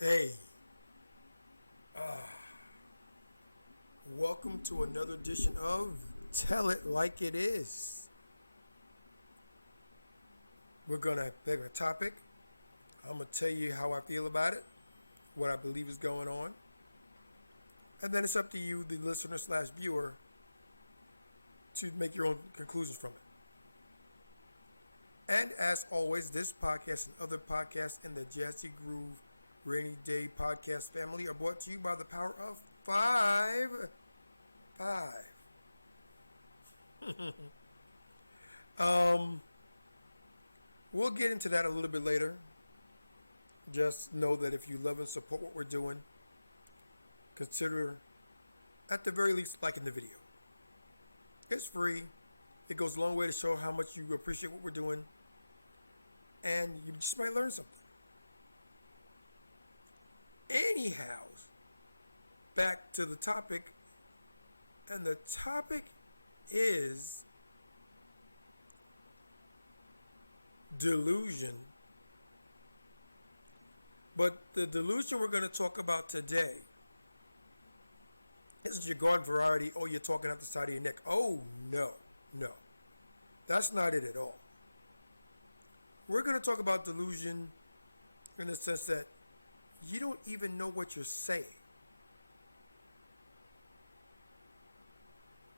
Hey, welcome to another edition of Tell It Like It Is. We're going to pick a topic. I'm going to tell you how I feel about it, what I believe is going on, and then it's up to you, the listener slash viewer, to make your own conclusions from it. And as always, this podcast and other podcasts in the Jazzy Groove Rainy Day podcast family are brought to you by the power of five. Um, we'll get into that a little bit later. Just know that if you love and support what we're doing, consider, at the very least, liking the video. It's free. It goes a long way to show how much you appreciate what we're doing. And you just might learn something. Anyhow, back to the topic. And the topic is delusion. But the delusion we're going to talk about today isn't your garden variety, oh, you're talking out the side of your neck. Oh, no. That's not it at all. We're going to talk about delusion in the sense that you don't even know what you're saying.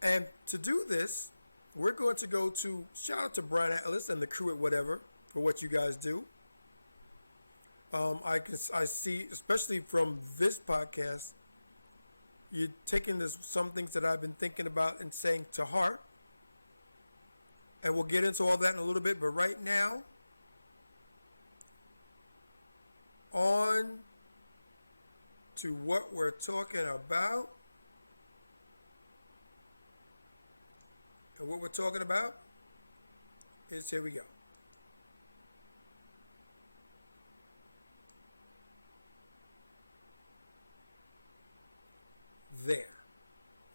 And to do this, we're going to go to, shout out to Brian Atlas and the crew at Whatever for what you guys do. I see, especially from this podcast, you're taking some things that I've been thinking about and saying to heart. And we'll get into all that in a little bit. But right now, on to what we're talking about. And what we're talking about is, here we go. There.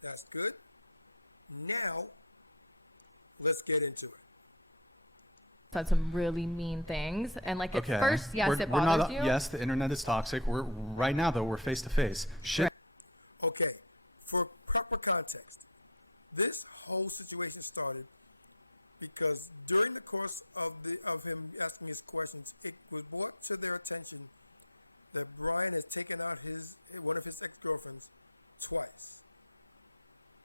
That's good. Now, let's get into it. Said some really mean things, and like at Okay. first, yes, we're it not, bothers you. Yes, the internet is toxic. We're right now though. We're face to face. Shit. Right. Okay, for proper context, this whole situation started because during the course of him asking his questions, it was brought to their attention that Brian has taken out one of his ex-girlfriends twice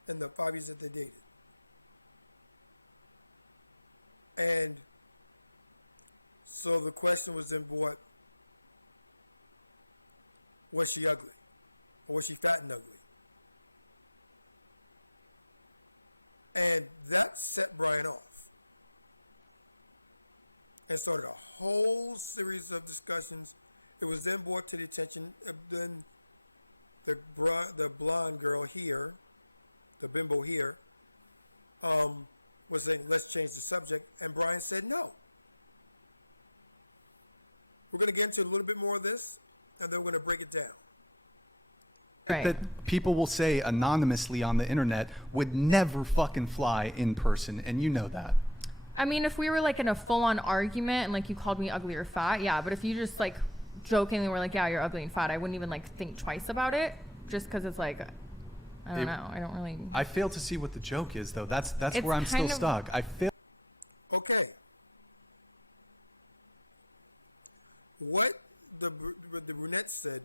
in the 5 years that they dated. And so the question was then brought, was she ugly? Or was she fat and ugly? And that set Brian off and started a whole series of discussions. It was then brought to the attention, then the blonde girl here, the bimbo here, was saying, let's change the subject. And Brian said no. We're going to get into a little bit more of this, and then we're going to break it down. Right. That people will say anonymously on the internet would never fucking fly in person, and you know that. I mean, if we were like in a full-on argument and like you called me ugly or fat, yeah. But if you just like jokingly were like, yeah, you're ugly and fat, I wouldn't even like think twice about it, just because it's like, I don't know. I don't really. I fail to see what the joke is, though. That's It's where I'm still kind of- stuck. I fail. Okay. What the brunette said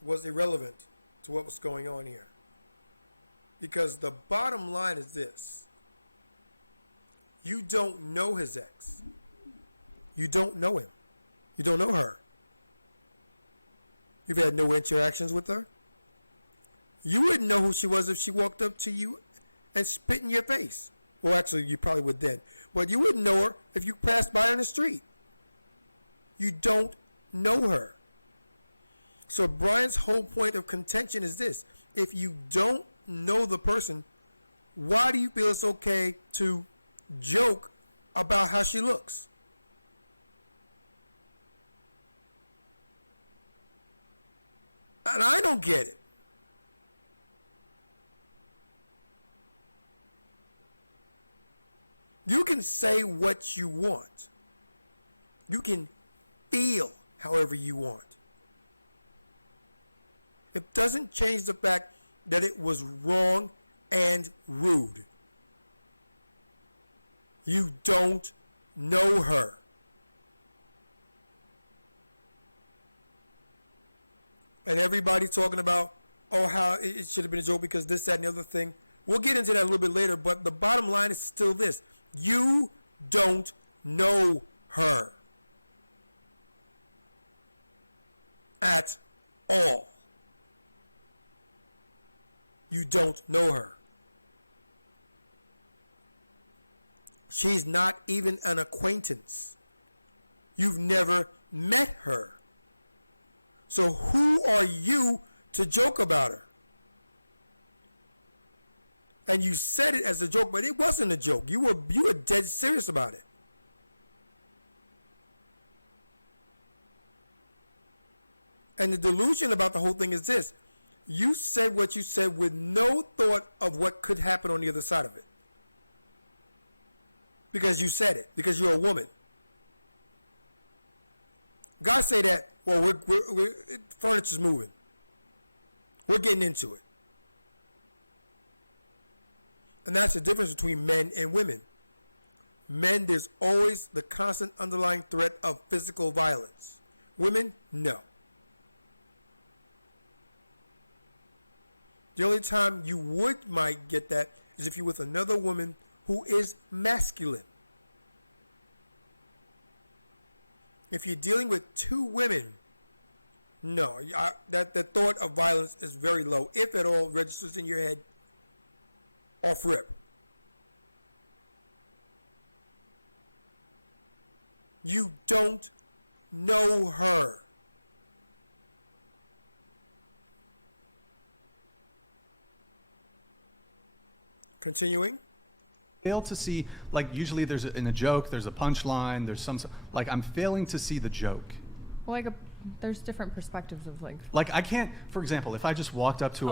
was irrelevant to what was going on here. Because the bottom line is this. You don't know his ex. You don't know him. You don't know her. You've had no interactions with her. You wouldn't know who she was if she walked up to you and spit in your face. Well, actually, you probably would then. But you wouldn't know her if you passed by on the street. You don't know her. So Brian's whole point of contention is this. If you don't know the person, why do you feel it's okay to joke about how she looks? And I don't get it. You can say what you want. You can feel however you want. It doesn't change the fact that it was wrong and rude. You don't know her. And everybody talking about, oh, how it should have been a joke because this, that, and the other thing. We'll get into that a little bit later, but the bottom line is still this. You don't know her. At all. You don't know her. She's not even an acquaintance. You've never met her. So who are you to joke about her? And you said it as a joke, but it wasn't a joke. You were dead serious about it. And the delusion about the whole thing is this. You said what you said with no thought of what could happen on the other side of it. Because you said it. Because you're a woman. Guys say that, well, furniture's moving. We're getting into it. And that's the difference between men and women. Men, there's always the constant underlying threat of physical violence. Women, no. The only time you might get that is if you're with another woman who is masculine. If you're dealing with two women, no, that the thought of violence is very low, if at all registers in your head off rip. You don't know her. Continuing. Fail to see, like, usually in a joke, there's a punchline, there's like, I'm failing to see the joke. Well, there's different perspectives of Like, I can't, for example, if I just walked up to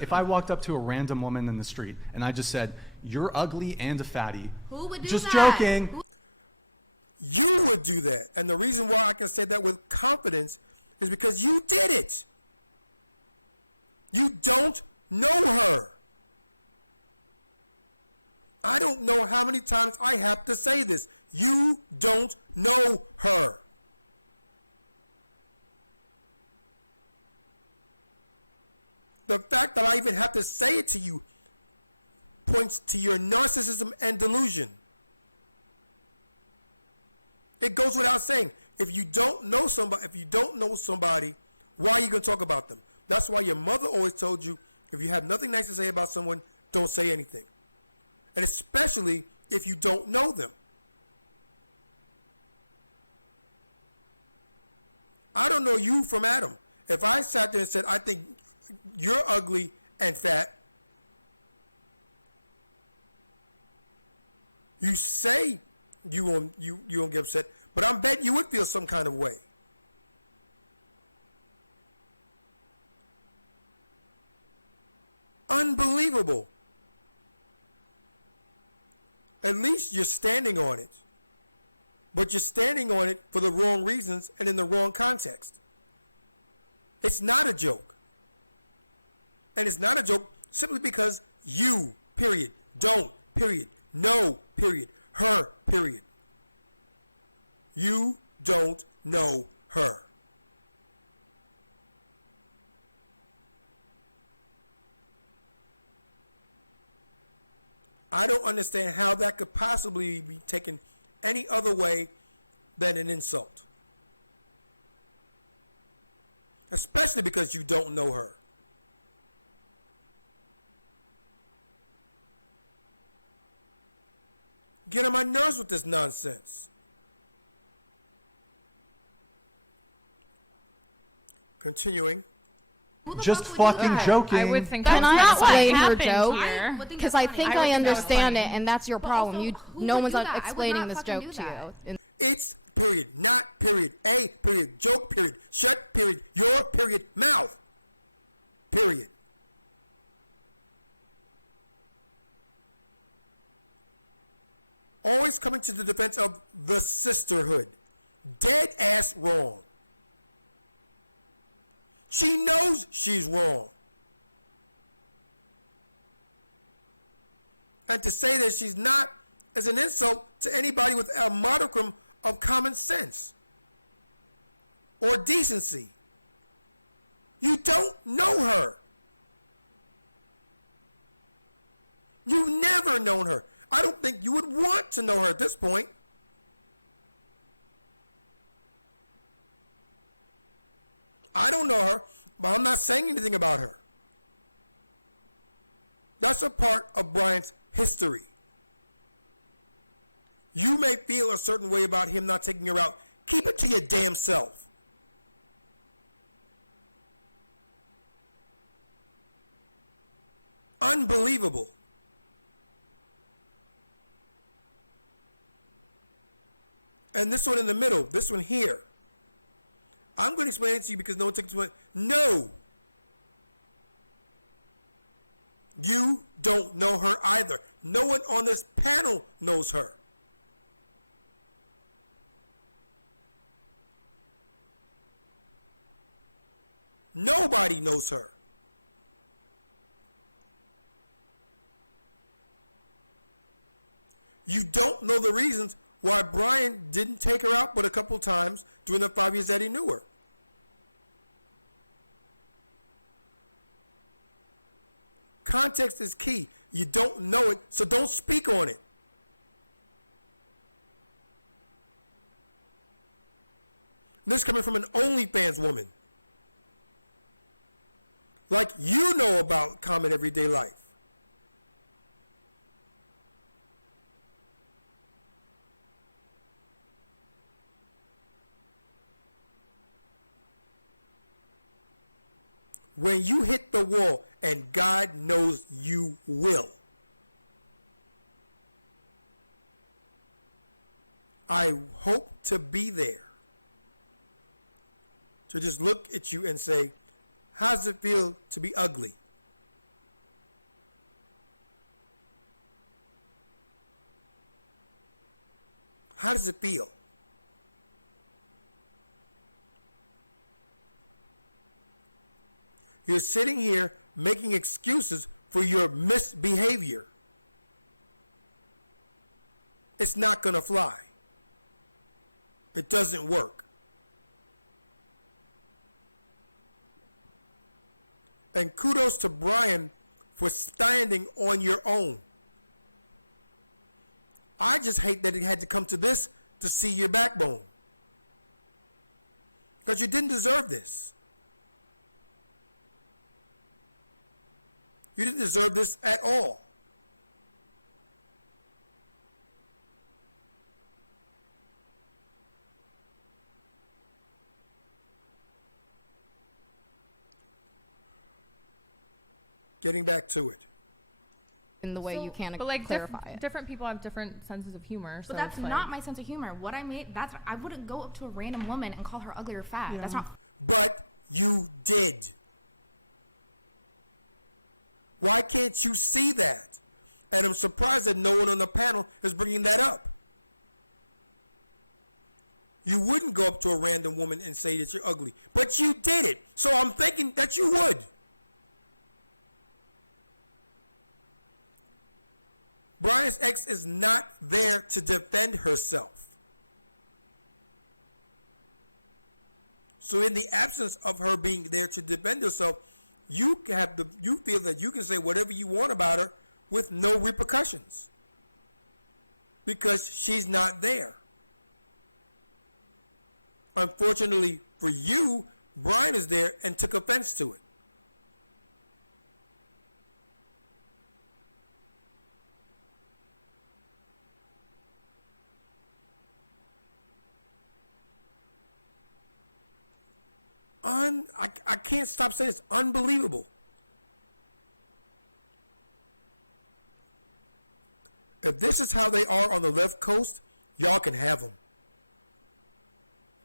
if I walked up to a random woman in the street and I just said, you're ugly and a fatty. Who would do just that? joking. You would do that. And the reason why I can say that with confidence is because you did it. You don't know her. I don't know how many times I have to say this. You don't know her. The fact that I even have to say it to you points to your narcissism and delusion. It goes without saying. If you don't know somebody, why are you going to talk about them? That's why your mother always told you, if you have nothing nice to say about someone, don't say anything. And especially if you don't know them. I don't know you from Adam. If I sat there and said, I think you're ugly and fat, you say you won't get upset, but I'm betting you would feel some kind of way. Unbelievable. At least you're standing on it. But you're standing on it for the wrong reasons and in the wrong context. It's not a joke. And it's not a joke simply because you, period, don't, period, no, period, her, period. You don't know her. I don't understand how that could possibly be taken any other way than an insult. Especially because you don't know her. Get on my nerves with this nonsense. Continuing. Who the Just fuck would do fucking that? joking. I would think Can that's I not explain what her happened joke? here. Would think Because that's I funny. think I would I think that was understand it, funny. and that's your But problem. also, You, who no would one's do that? I would explaining not this fucking joke do to that. you. It's period, not period, a period, joke period, shut period, your period, mouth. Period. Always coming to the defense of the sisterhood. Dead ass wrong. She knows she's wrong. And to say that she's not is an insult to anybody with a modicum of common sense or decency. You don't know her. You've never known her. I don't think you would want to know her at this point. I don't know her, but I'm not saying anything about her. That's a part of Brian's history. You may feel a certain way about him not taking her out. Keep it to your damn self. Unbelievable. And this one in the middle, this one here. I'm going to explain it to you because no one took it to it. No. You don't know her either. No one on this panel knows her. Nobody knows her. You don't know the reasons why Brian didn't take her out but a couple times during the 5 years that he knew her. Context is key. You don't know it, so don't speak on it. This coming from an OnlyFans woman. Like you know about common everyday life. When you hit the wall, and God knows you will, I hope to be there to just look at you and say, how does it feel to be ugly? How does it feel? You're sitting here making excuses for your misbehavior. It's not going to fly. It doesn't work. And kudos to Brian for standing on your own. I just hate that it had to come to this to see your backbone. Because you didn't deserve this. You didn't deserve this at all. Getting back to it. In the way you can't But like clarify it. different people have different senses of humor. So But that's it's like, not my sense of humor. What I made, I wouldn't go up to a random woman and call her ugly or fat. Yeah. That's not. But you did. Why can't you see that? And I'm surprised that no one on the panel is bringing that up. You wouldn't go up to a random woman and say that you're ugly, but you did it. So I'm thinking that you would. Brian's ex is not there to defend herself. So in the absence of her being there to defend herself, you feel that you can say whatever you want about her with no repercussions because she's not there. Unfortunately for you, Brian is there and took offense to it. I can't stop saying it's unbelievable. If this is how they are on the left coast, y'all can have them.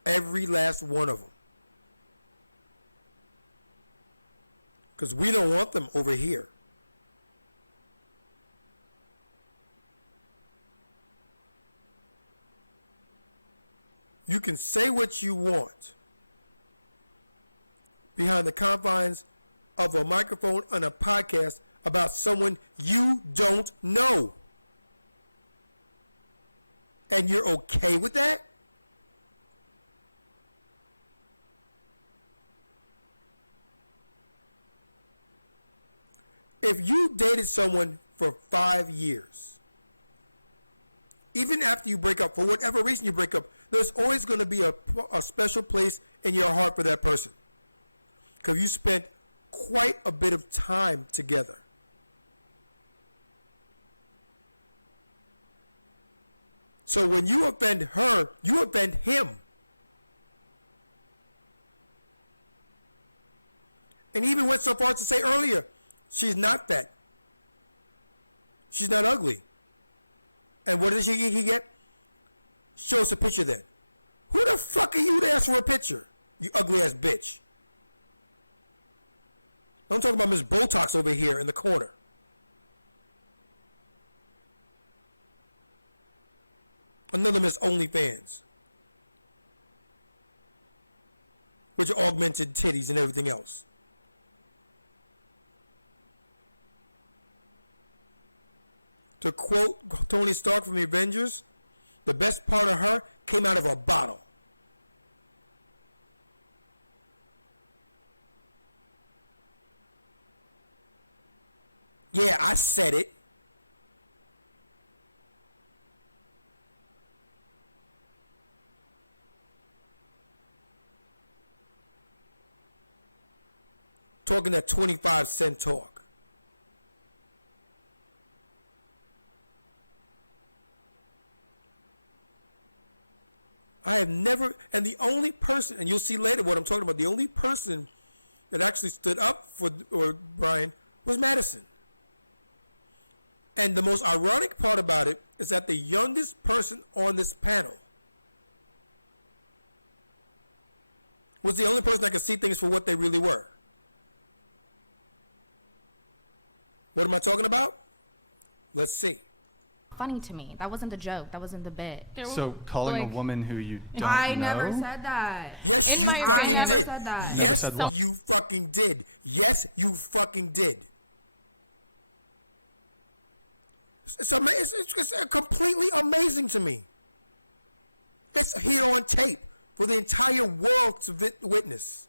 Every last one of them. Because we don't want them over here. You can say what you want. behind the confines of a microphone on a podcast about someone you don't know. And you're okay with that? If you dated someone for 5 years, even after you break up, for whatever reason you break up, there's always going to be a special place in your heart for that person. Because you spent quite a bit of time together. So when you offend her, you offend him. And even went so far as to say earlier, she's not fat. She's not ugly. And what does he get? Show us a picture then. Who the fuck are you to ask for a picture? You ugly ass bitch. I'm talking about Miss Botox over here in the corner. Another Miss OnlyFans. With your augmented titties and everything else. To quote Tony Stark from the Avengers, the best part of her came out of a bottle. Yeah, I said it. Talking that 25-cent talk. I have never, and the only person, and you'll see later what I'm talking about, the only person that actually stood up for Brian was Madison. And the most ironic part about it is that the youngest person on this panel was the only person that could see things for what they really were. What am I talking about? Let's see. Funny to me. That wasn't the joke. That wasn't the bit. So calling a woman who you don't know? I never said that. Yes, you fucking did. Said that. Yes, you fucking did. Yes, you fucking did. It's completely amazing to me. It's here on tape for the entire world to witness.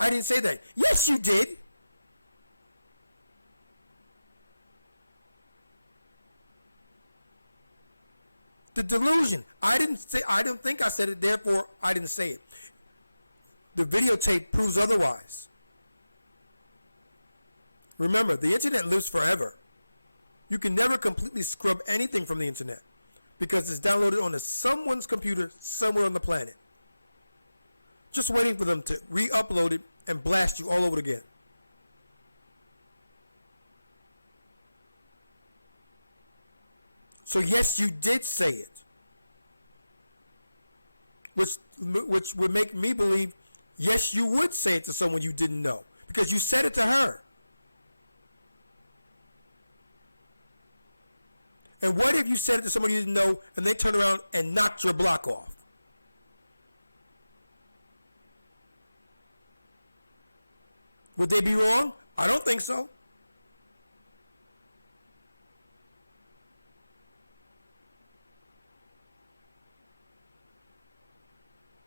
I didn't say that. Yes, you did. The delusion. I don't think I said it, therefore I didn't say it. The videotape proves otherwise. Remember, the internet lives forever. You can never completely scrub anything from the internet because it's downloaded onto someone's computer somewhere on the planet. Just waiting for them to re-upload it and blast you all over again. So yes, you did say it. Which would make me believe, yes, you would say it to someone you didn't know. Because you said it to her. And what if you said it to somebody you didn't know and they turned around and knocked your block off? Would they be wrong? I don't think so.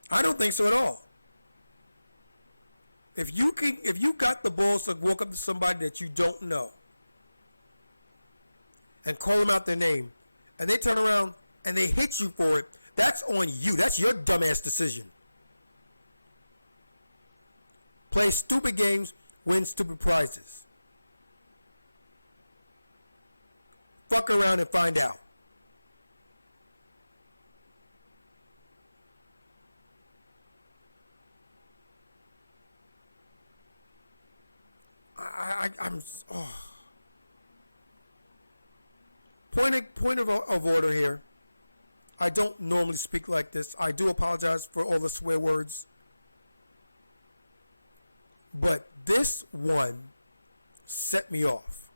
I don't think so at all. If you got the balls to walk up to somebody that you don't know and call them out their name, and they turn around and they hit you for it, that's on you. That's your dumbass decision. Play stupid games, win stupid prizes. Fuck around and find out. I'm point of order here. I don't normally speak like this. I do apologize for all the swear words. But this one set me off.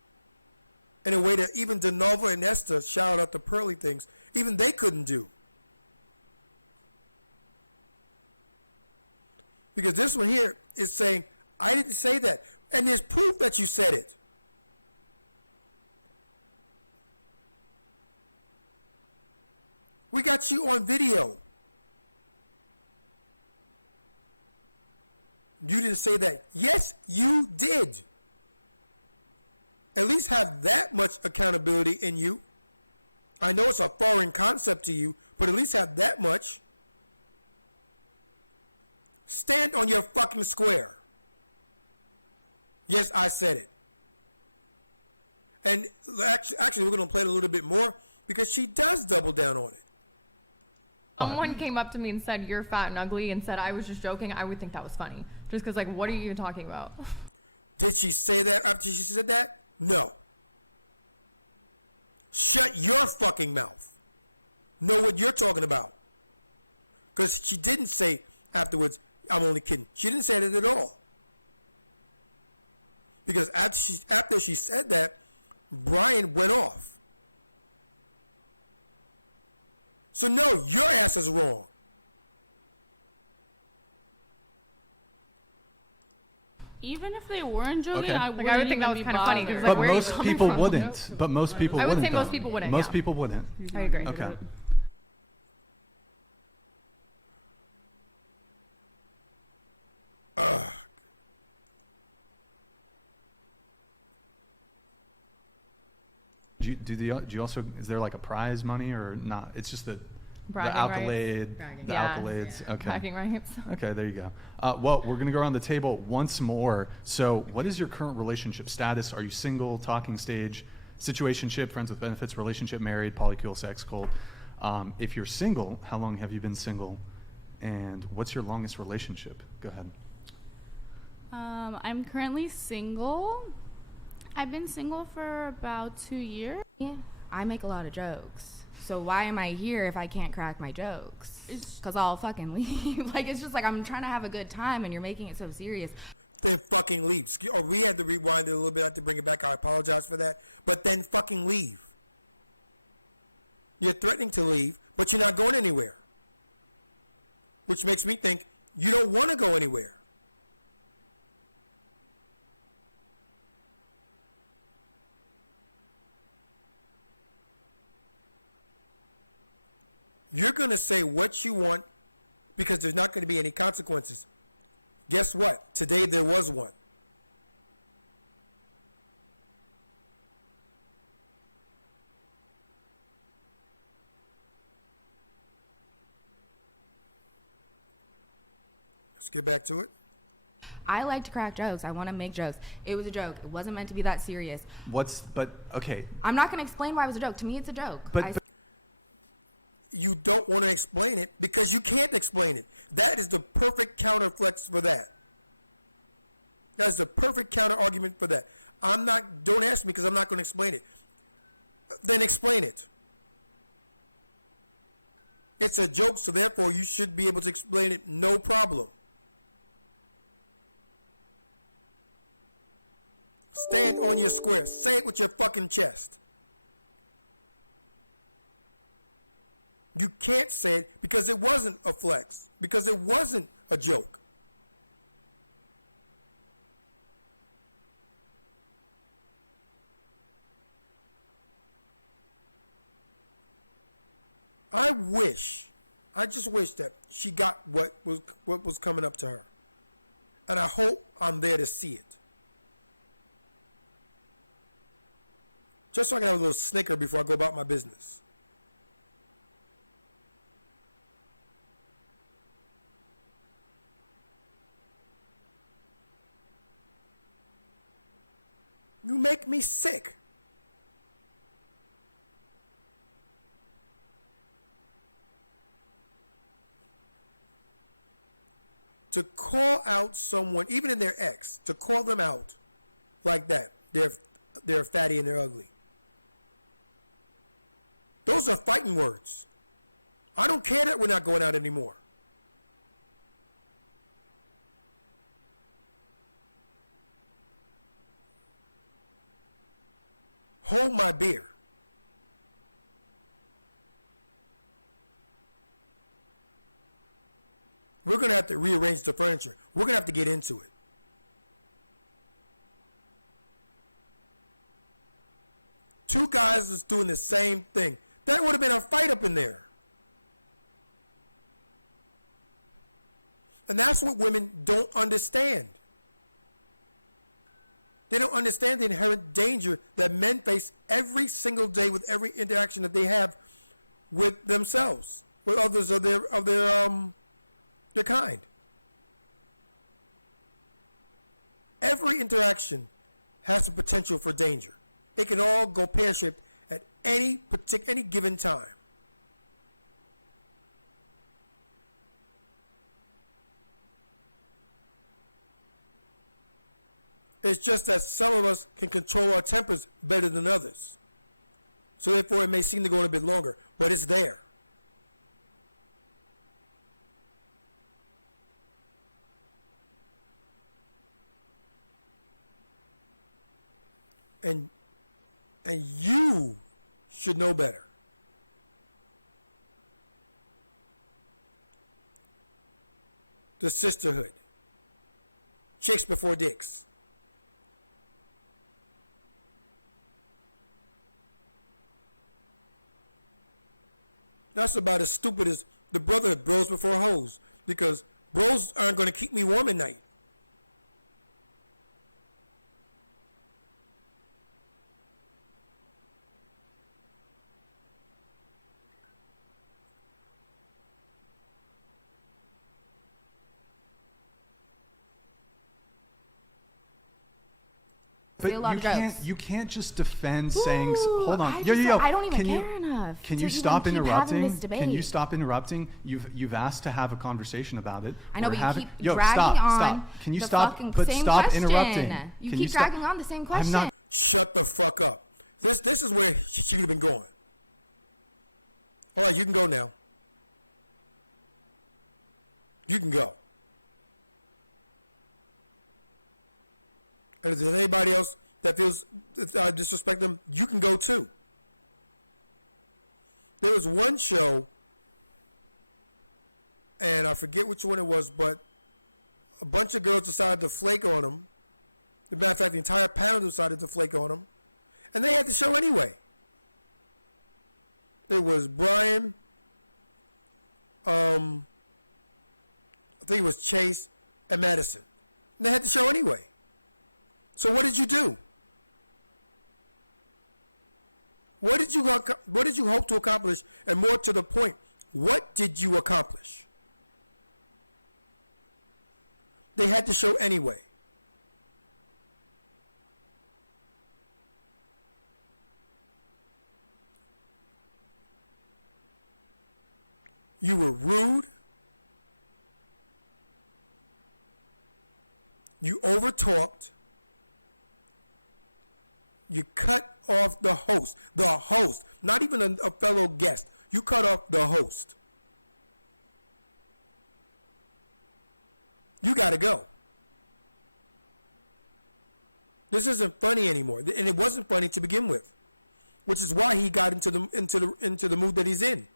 In a way that even DeNova and Esther, shout out the Pearly things, even they couldn't do. Because this one here is saying, I didn't say that. And there's proof that you said it. We got you on video. You didn't say that. Yes, you did. At least have that much accountability in you. I know it's a foreign concept to you, but at least have that much. Stand on your fucking square. Yes, I said it. And actually, we're going to play it a little bit more because she does double down on it. Someone came up to me and said, "You're fat and ugly," and said I was just joking. I would think that was funny. Just because, like, what are you even talking about? Did she say that after she said that? No. Shut your fucking mouth. Know what you're talking about. Because she didn't say afterwards, I'm only kidding. She didn't say that at all. Because after she said that, Brian went off. So no, your ass is wrong. Even if they weren't joking, Okay. I Like, wouldn't I would think even that was be kind of funny. bothered. Cause, like, But where are you most coming people from? wouldn't. But most people I would wouldn't. say most though. people wouldn't, Most yeah. people wouldn't. I agree. Okay. Do you also, is there like a prize money or not? It's just the Bragging accolade, rights. the Yeah. accolades. Okay. Bragging rights. Okay, there you go. Well, we're going to go around the table once more. So what is your current relationship status? Are you single, talking stage, situationship, friends with benefits, relationship, married, polycule, sex, cold? If you're single, how long have you been single? And what's your longest relationship? Go ahead. I'm currently single. I've been single for about 2 years. Yeah, I make a lot of jokes. So why am I here if I can't crack my jokes? Because I'll fucking leave. Like, it's just like I'm trying to have a good time and you're making it so serious. Then fucking leave. Or we had to rewind it a little bit. I had to bring it back. I apologize for that. But then fucking leave. You're threatening to leave, but you're not going anywhere. Which makes me think you don't want to go anywhere. You're going to say what you want because there's not going to be any consequences. Guess what? Today there was one. Let's get back to it. I like to crack jokes. I want to make jokes. It was a joke. It wasn't meant to be that serious. Okay. I'm not going to explain why it was a joke. To me, it's a joke. But You don't want to explain it because you can't explain it. That is the perfect counterflex for that. That is the perfect counter argument for that. Don't ask me because I'm not going to explain it. Then explain it. It's a joke, so therefore you should be able to explain it, no problem. Stand on your square. Say it with your fucking chest. You can't say it because it wasn't a flex, because it wasn't a joke. I just wish that she got what was coming up to her. And I hope I'm there to see it. Just so I can have a little snicker before I go about my business. You make me sick. To call out someone, even in their ex, to call them out like that, they're fatty and they're ugly. Those are fighting words. I don't care that we're not going out anymore. Hold my beer. We're going to have to rearrange the furniture. We're going to have to get into it. Two guys was doing the same thing. That would have been a fight up in there. And that's what women don't understand. They don't understand the inherent danger that men face every single day with every interaction that they have with themselves, with others of their kind. Every interaction has the potential for danger. It can all go pear-shaped at any given time. It's just that some of us can control our tempers better than others. So therefore it may seem to go on a bit longer, but it's there. And you should know better. The sisterhood. Chicks before dicks. That's about as stupid as the brotherhood, bros before hoes. Because bros aren't going to keep me warm at night. But Say a lot of jokes. you can't just defend saying. Hold on. I don't even Can you- care enough. Can to you even stop keep having interrupting? this debate. Can you stop interrupting? You've asked to have a conversation about it. I know, We're but having- you keep dragging stop, on stop. Can you the stop? fucking But same stop question. interrupting. You Can keep stop? dragging on the same question. I'm not. Shut the fuck up. This is where she could have been going. All right, you can go now. You can go. And if there's anybody else that feels disrespect them, you can go too. There was one show, and I forget which one it was, but a bunch of girls decided to flake on him. As a matter of fact, the entire panel decided to flake on him, and they had the show anyway. It was Brian, I think it was Chase, and Madison. And they had the show anyway. So what did you do? What did you hope to accomplish? And more to the point, what did you accomplish? They had the show anyway. You were rude. You overtalked. You cut off the host, not even a fellow guest. You cut off the host. You got to go. This isn't funny anymore, and it wasn't funny to begin with, which is why he got into the mood that he's in.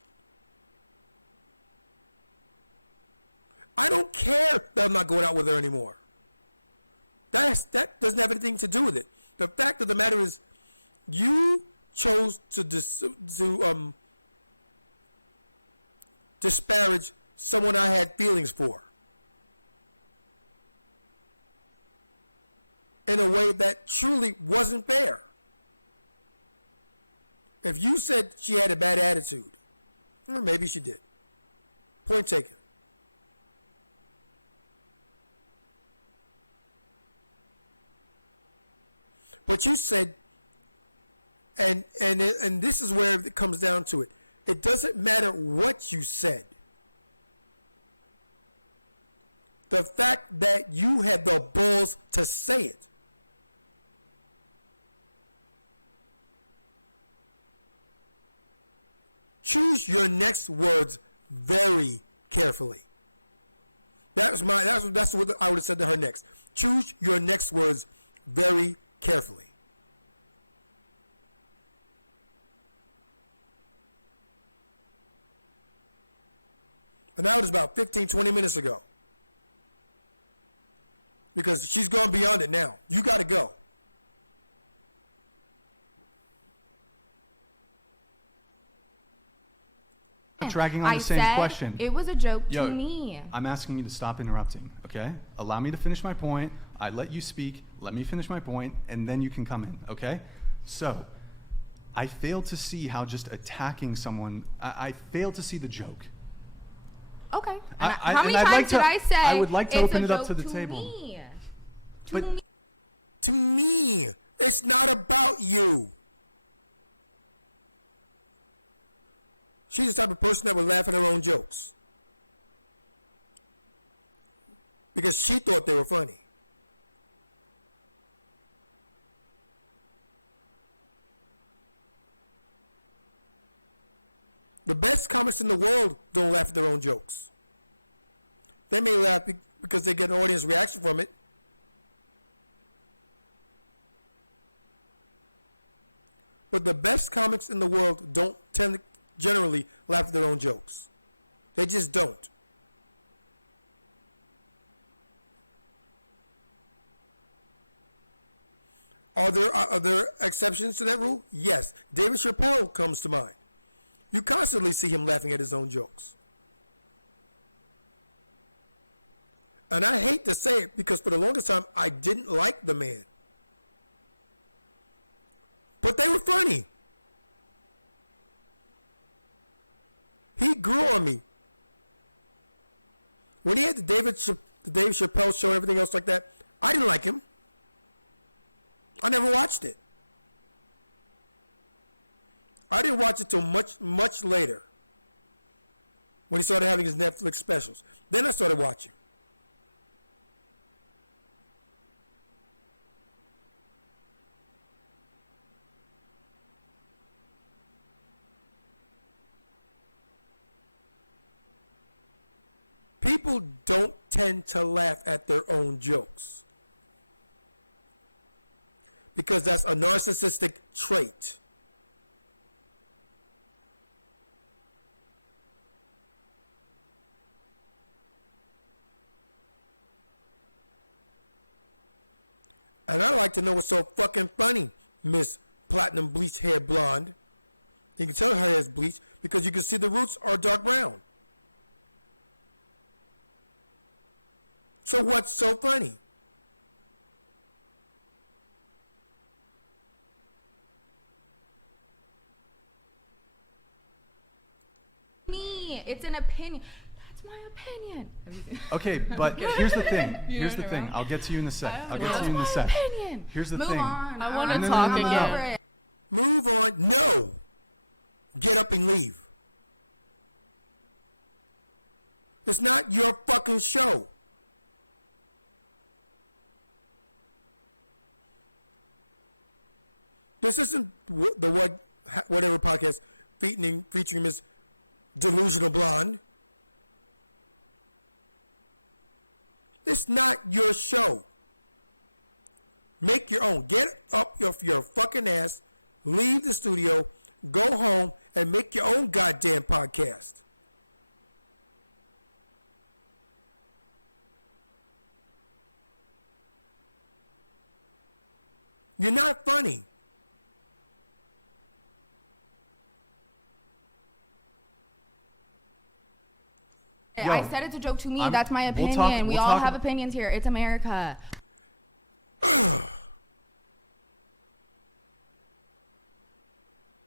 I don't care that I'm not going out with her anymore. That doesn't have anything to do with it. The fact of the matter is, you chose to disparage someone I had feelings for in a way that truly wasn't fair. If you said she had a bad attitude, well, maybe she did. Point taken. But you said, and this is where it comes down to it. It doesn't matter what you said. The fact that you had the balls to say it. Choose your next words very carefully. That's what I would have said to her next. Choose your next words very carefully. And that was about 15, 20 minutes ago. Because she's gone beyond it now. You got to go. Dragging on I the same said question. It was a joke Yo, to me. I'm asking you to stop interrupting, okay? Allow me to finish my point. I let you speak. Let me finish my point, and then you can come in, okay? So, I failed to see how just attacking someone, I failed to see the joke. Okay. I- How many and I'd like times to- did I say I would like to it's open a it up joke to the table. Me? But To me, it's not about you. She's the type of person that would laugh at her own jokes. Because she thought they were funny. The best comics in the world don't laugh at their own jokes. They may laugh because they get an audience reaction from it. But the best comics in the world don't tend to generally laugh at their own jokes. They just don't. Are there exceptions to that rule? Yes. David Chappelle comes to mind. You constantly see him laughing at his own jokes. And I hate to say it because for the longest time I didn't like the man. But they were funny. He grew on me. When he had the David Chappelle show and everything else like that, I didn't like him. I never watched it. I didn't watch it till much later. When he started having his Netflix specials. Then I started watching. People don't tend to laugh at their own jokes. Because that's a narcissistic trait. And I like to know what's so fucking funny, Miss Platinum Bleach Hair Blonde. You can tell her hair is bleached because you can see the roots are dark brown. So what's so funny? Me. It's an opinion. That's my opinion. okay, but here's the thing. Here's the thing. I'll get to you in a sec. I'll get to you in a sec. Opinion. Here's the Move thing. on. I wanna No, no, talk no, no, no, again. no. Over it. Move on. No. Get up and leave. It's not your fucking show. This isn't whatever podcast featuring Miss Delusional Blonde. It's not your show. Make your own. Get up off your fucking ass, leave the studio, go home, and make your own goddamn podcast. You're not funny. Yo, I said it's a joke to me. I'm- That's my we'll opinion. talk- we we'll all talk have ab- opinions here. It's America.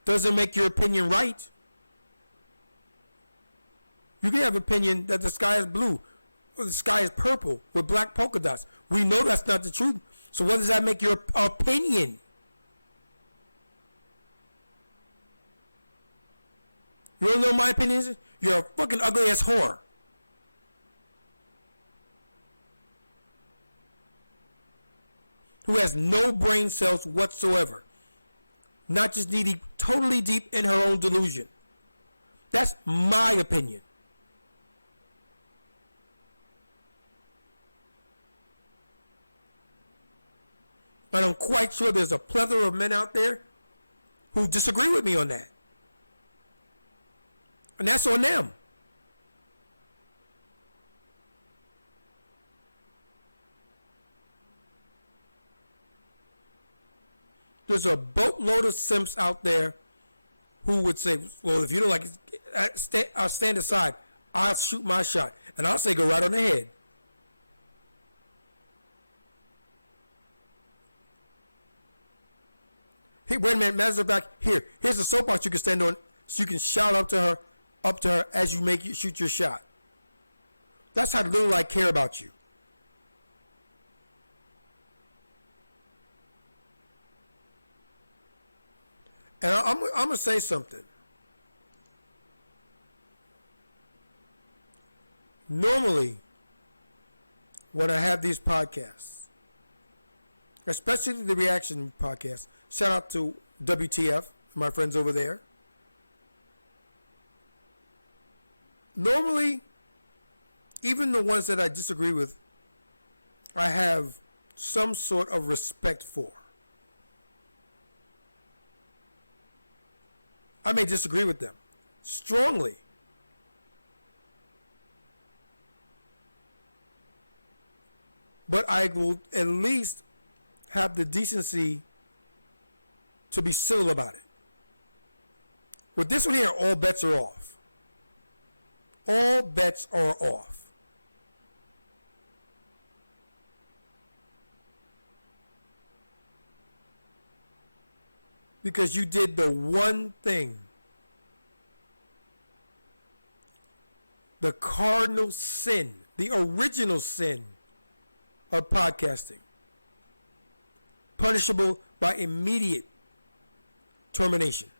Doesn't make your opinion right. You can have opinion that the sky is blue or the sky is purple with black polka dots. We know that's not the truth. So what does that make your opinion? You want to know what my opinion is? You're a fucking ugly ass whore. Who has no brain cells whatsoever. Not just needy, totally deep in her own delusion. That's my opinion. And I'm quite sure there's a plethora of men out there who disagree with me on that. And that's on them. There's a boatload of simps out there who would say, well, if you don't like it, I'll stand aside. I'll shoot my shot. And I'll say, go right on the head. Hey, wait a minute, matter of fact, here's the soapbox you can stand on so you can shout up to her as you shoot your shot. That's how little I care about you. And I'm going to say something. Normally, when I have these podcasts, especially the reaction podcast, shout out to WTF, my friends over there. Normally, even the ones that I disagree with, I have some sort of respect for. I may disagree with them strongly. But I will at least have the decency to be civil about it. With this one here, all bets are off. All bets are off. Because you did the one thing, the cardinal sin, the original sin of podcasting, punishable by immediate termination.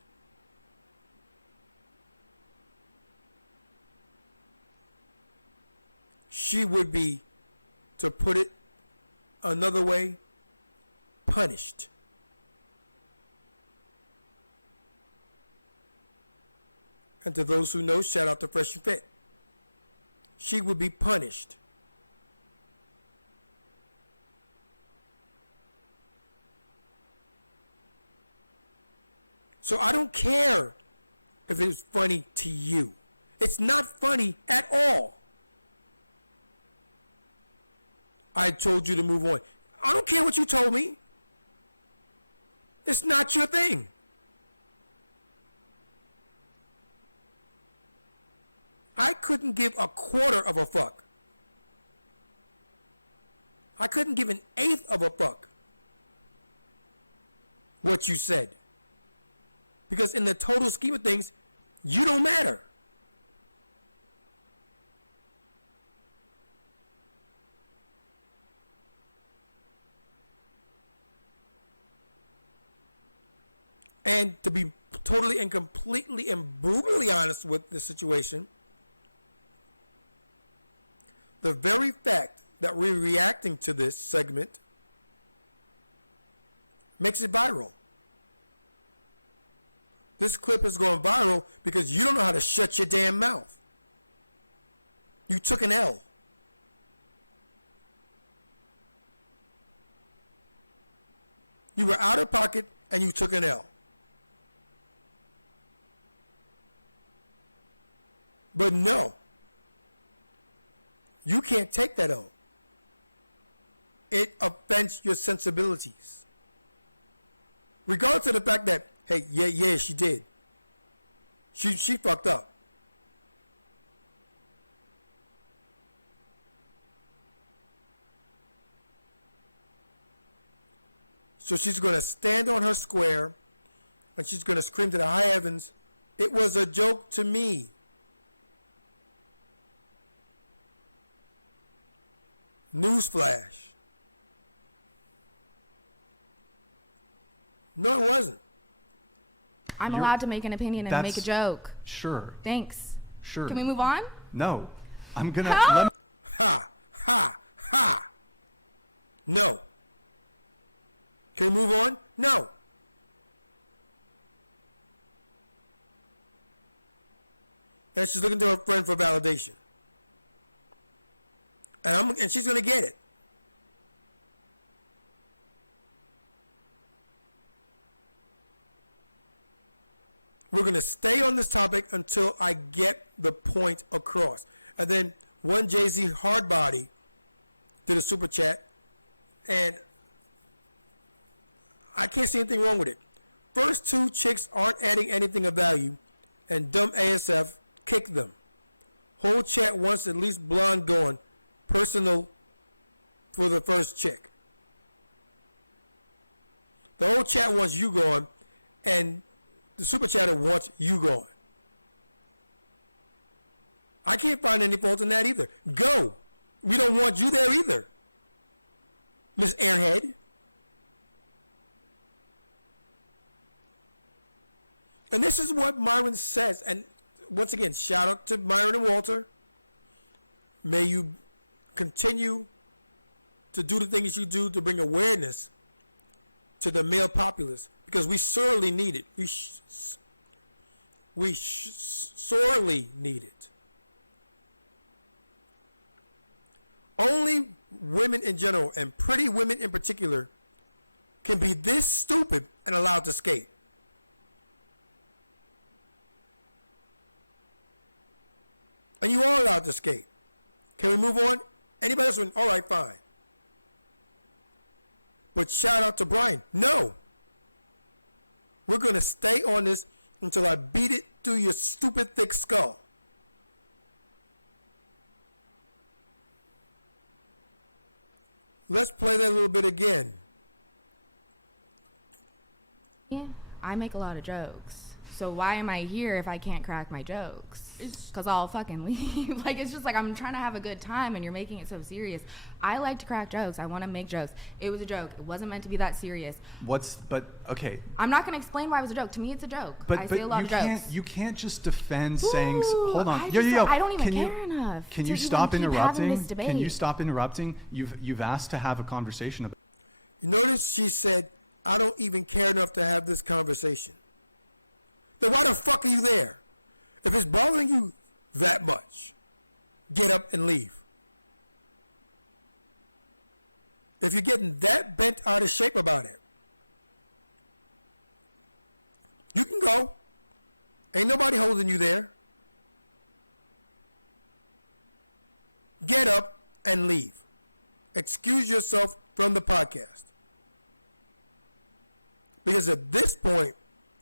She would be, to put it another way, punished. And to those who know, shout out to Fresh and Fit. She would be punished. So I don't care if it was funny to you. It's not funny at all. I told you to move on. I don't care what you told me. It's not your thing. I couldn't give a quarter of a fuck. I couldn't give an eighth of a fuck what you said. Because in the total scheme of things, you don't matter. And to be totally and completely and brutally honest with the situation, the very fact that we're reacting to this segment makes it viral. This clip is going viral because you don't know how to shut your damn mouth. You took an L. You were out of pocket and you took an L. But no, you can't take that L. It offends your sensibilities. Regardless of the fact that, hey, yeah, she did. She fucked up. So she's going to stand on her square and she's going to scream to the high heavens, it was a joke to me. Newsflash. No, it wasn't. I'm You're- allowed to make an opinion and make a That's- joke. Sure. Thanks. Sure. Can we move on? No. I'm gonna. How? Let Ha, ha, ha. No. Can we move on? No. And she's looking to her friend for validation. And she's going to get it. We're going to stay on this topic until I get the point across. And then one Jay-Z Hardbody did a super chat, and I can't see anything wrong with it. First two chicks aren't adding anything of value, and dumb ASF kick them. Whole chat wants at least blonde going. Personal for the first chick. The whole chat wants you going, and the super chatter wants you going. I can't find any fault in that either. Go. We don't want you there either, Miss Airhead. And this is what Myron says. And once again, shout out to Myron and Walter. May you continue to do the things you do to bring awareness to the male populace, because we sorely need it. We sorely need it. Only women in general, and pretty women in particular, can be this stupid and allowed to skate. And you are allowed to skate. Can we move on? Anybody else? All right, fine. But shout out to Brian. No. We're going to stay on this until I beat it through your stupid thick skull. Let's play that a little bit again. Yeah, I make a lot of jokes. So why am I here if I can't crack my jokes? Because I'll fucking leave. Like, it's just like I'm trying to have a good time and you're making it so serious. I like to crack jokes. I want to make jokes. It was a joke. It wasn't meant to be that serious. Okay. I'm not going to explain why it was a joke. To me, it's a joke. But I say a lot of jokes. You can't just defend saying, hold on. I don't even care enough. Can to you even stop keep interrupting? having this debate. Can you stop interrupting? You've asked to have a conversation about. You notice she said, I don't even care enough to have this conversation. Then why the fuck are you there? If it's bothering you that much, get up and leave. If you're getting that bent out of shape about it, you can go. Ain't nobody holding you there. Get up and leave. Excuse yourself from the podcast. Because at this point,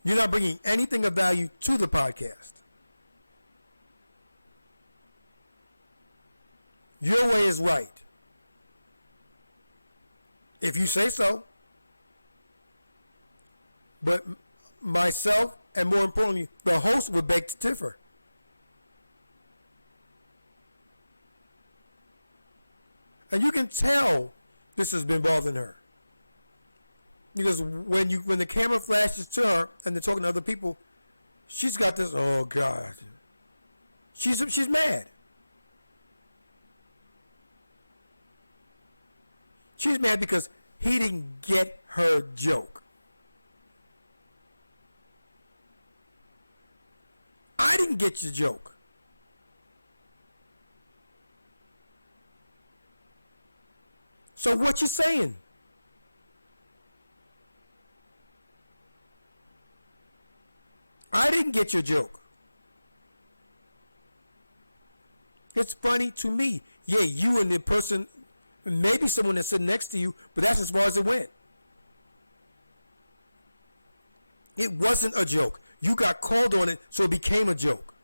you're not bringing anything of value to the podcast. Your way is right. If you say so. But myself, and more importantly, the host would beg to differ. And you can tell this has been bothering her. Because when the camera flashes to her and they're talking to other people, she's got this, oh God. She's mad. She's mad because he didn't get her joke. I didn't get your joke. So what you saying? I didn't get your joke. It's funny to me. Yeah, you and the person, maybe someone that's sitting next to you, but that's as far as it went. It wasn't a joke. You got called on it, so it became a joke.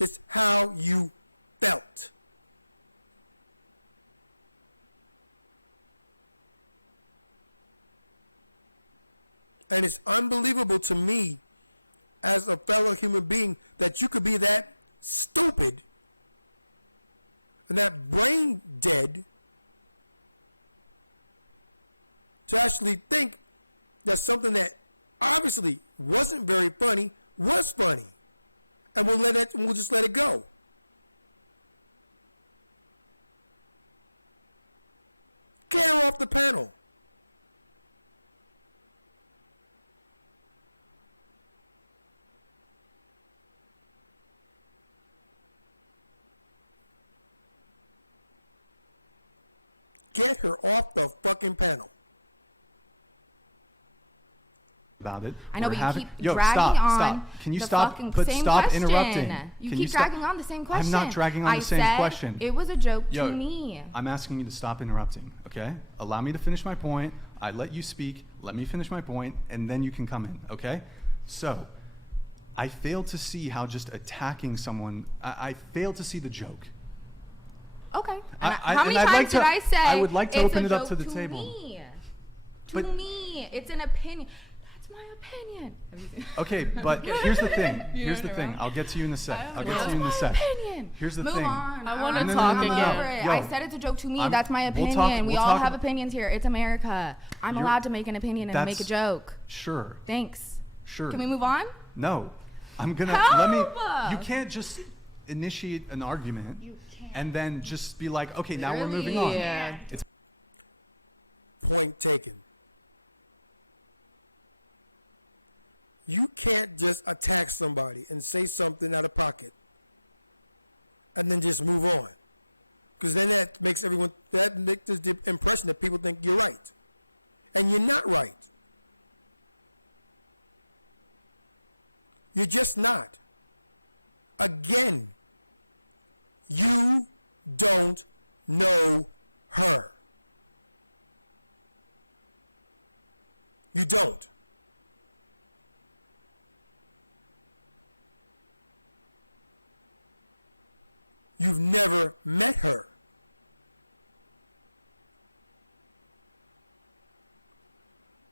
It's how you felt. And it's unbelievable to me as a fellow human being that you could be that stupid and that brain dead to actually think that something that obviously wasn't very funny was funny. And we'll just let it go. Get her off the panel. Get her off the fucking panel. about it. I know, We're but you keep Yo, dragging stop, on stop. Can you the stop? fucking But same stop question. interrupting. You Can keep stop? dragging on the same question. I'm not dragging on the same said question. It was a joke Yo, to me. I'm asking you to stop interrupting, okay? Allow me to finish my point. I let you speak. Let me finish my point, and then you can come in, okay? So, I failed to see how just attacking someone, I failed to see the joke. Okay. I- How many and I'd times like did to- I say I would like to it's open a it up joke to the table. Me. To But- me, it's an opinion. That's my opinion. Okay, but here's the thing. You Here's the know thing. what? I'll get to you in a sec. I'll get to That's you in a my sec. opinion. Here's the Move thing. on. I wanna I'm talk over again. it. Yo, I said it's a joke to me. I'm- That's my we'll opinion. talk- we we'll all talk have ab- opinions here. It's America. I'm You're- allowed to make an opinion and make a That's- joke. Sure, Thanks. sure. Can we move on? No. I'm gonna let me. You can't just initiate an argument and then just be like, okay, now we're moving on. Yeah. It's Point taken. You can't just attack somebody and say something out of pocket and then just move on. Because then that makes the impression that people think you're right. And you're not right. You're just not. Again, you don't know her. You don't. You've never met her.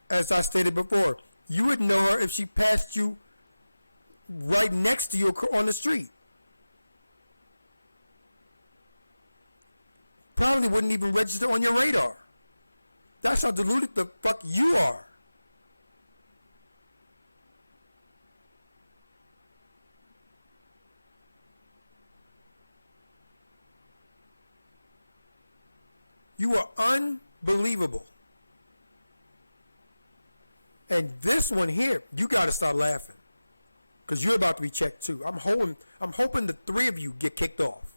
As I stated before, you would know her if she passed you right next to you on the street. Probably wouldn't even register on your radar. That's how deluded the fuck you are. You are unbelievable. And this one here, you got to start laughing, because you're about to be checked too. I'm hoping the three of you get kicked off.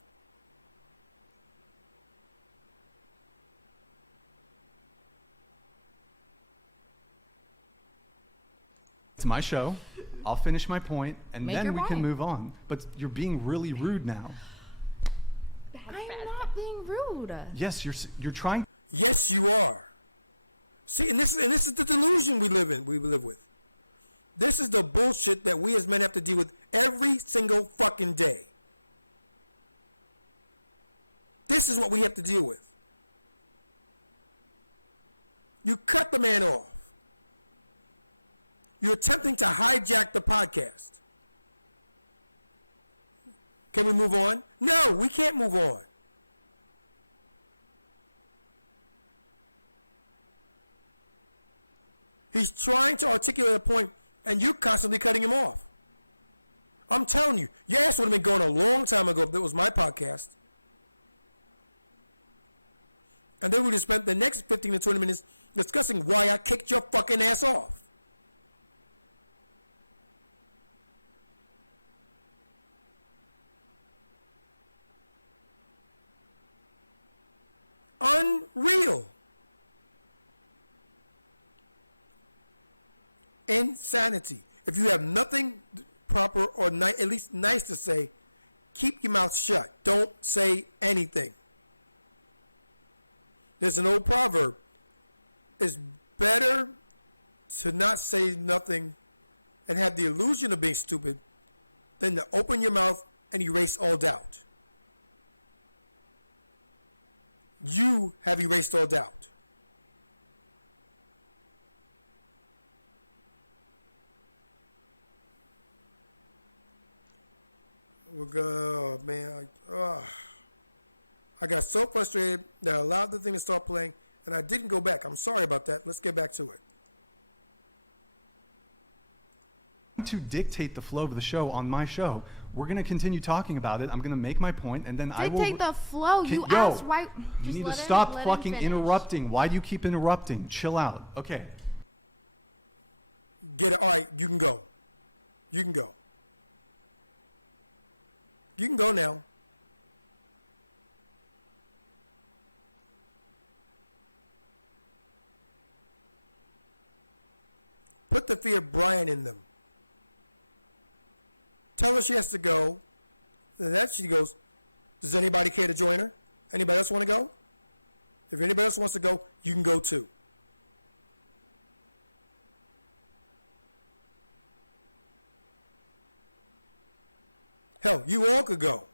It's my show. I'll finish my point, and Make then your we can point. move on. But you're being really rude now. I'm not being rude. Yes, you're trying. Yes, you are. See, and this is the delusion we live with. This is the bullshit that we as men have to deal with every single fucking day. This is what we have to deal with. You cut the man off. You're attempting to hijack the podcast. Can we move on? No, we can't move on. He's trying to articulate a point, and you're constantly cutting him off. I'm telling you, your ass would have been going a long time ago if that was my podcast. And then we would have spent the next 15 to 20 minutes discussing why I kicked your fucking ass off. Unreal. Insanity. If you have nothing proper or at least nice to say, keep your mouth shut. Don't say anything. There's an old proverb. It's better to not say nothing and have the illusion of being stupid than to open your mouth and erase all doubt. You have erased all doubt. Oh, man. I got so frustrated that I allowed the thing to start playing, and I didn't go back. I'm sorry about that. Let's get back to it. To dictate the flow of the show on my show. We're going to continue talking about it. I'm going to make my point, and then I will... Dictate the flow. You Yo, asked why. You Just need to let him- stop let him fucking finish. interrupting. Why do you keep interrupting? Chill out. Okay. Get it. All right, you can go. You can go. You can go now. Put the fear of Brian in them. Tell her she has to go. And then she goes, does anybody care to join her? Anybody else want to go? If anybody else wants to go, you can go too. Hell, you all could go.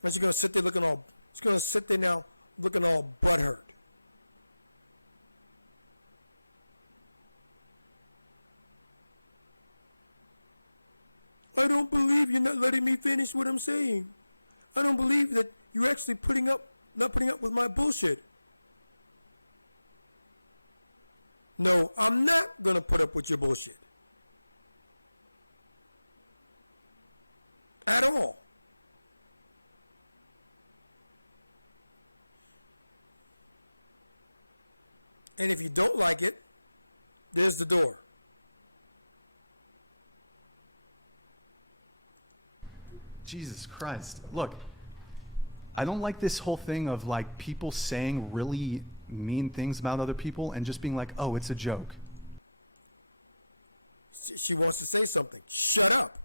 And she's gonna sit there looking all. She's gonna sit there now looking all butthurt. I don't believe you're not letting me finish what I'm saying. I don't believe that you're actually not putting up with my bullshit. No, I'm not gonna put up with your bullshit. At all. And if you don't like it, there's the door. Jesus Christ. Look, I don't like this whole thing of like people saying really mean things about other people and just being like, oh, it's a joke. She wants to say something. Shut up.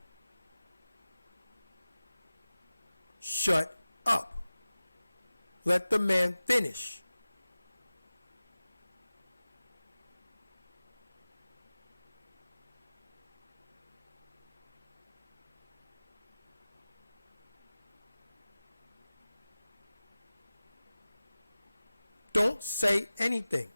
Shut up. Let the man finish. Don't say anything.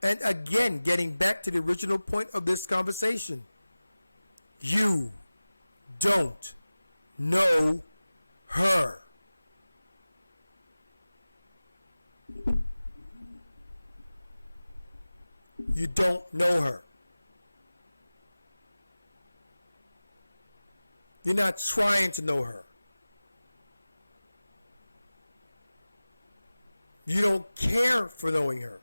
And again, getting back to the original point of this conversation, you don't know her. You don't know her. You're not trying to know her. You don't care for knowing her.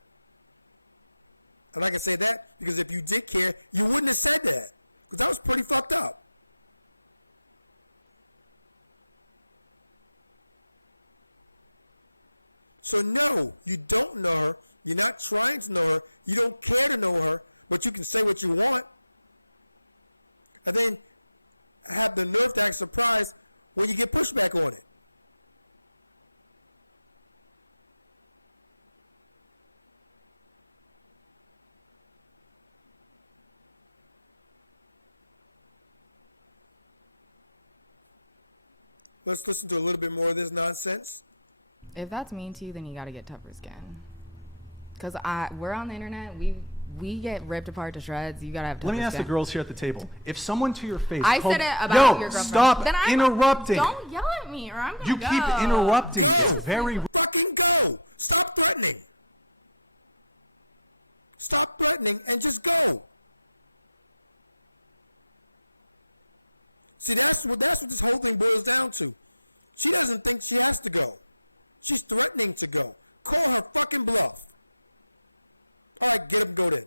And I can say that because if you did care, you wouldn't have said that. Because that was pretty fucked up. So no, you don't know her. You're not trying to know her. You don't care to know her. But you can say what you want. And then have the nerve to act surprised when you get pushback on it. Let's listen to a little bit more of this nonsense. If that's mean to you, then you gotta get tougher skin. Cause we're on the internet. We get ripped apart to shreds. You gotta have tougher Let skin. me ask the girls here at the table. If someone to your face I called, said it about yo, your girlfriend. stop Then interrupting. Don't yell at me or I'm gonna You go. keep interrupting. Go! It's very Fucking go! Stop threatening. Stop threatening and just go. See, that's what this whole thing boils down to. She doesn't think she has to go. She's threatening to go. Call her fucking bluff. All right, get up and go then.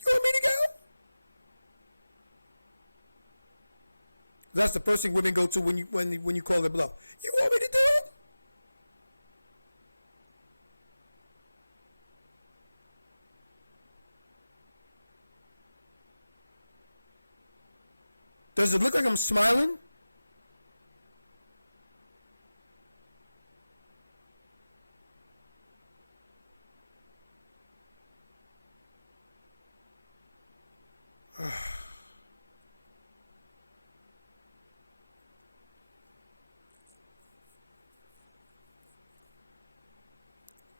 You want me to go? That's the first thing women go to when you call their bluff. You want me to do it? Does it look like I'm smiling?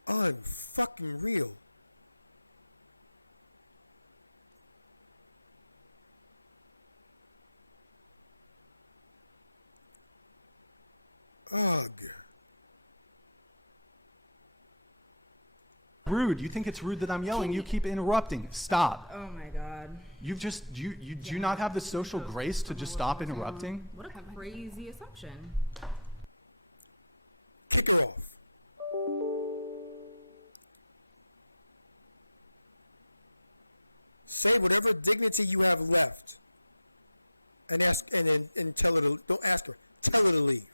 Unfucking real. Ugh. rude. You think it's rude that I'm yelling. You keep interrupting. Stop. Oh my god. You do not have the social grace to just stop interrupting? What a crazy assumption. Kick her off. save whatever dignity you have left, and ask, and tell her to, don't ask her, tell her to leave.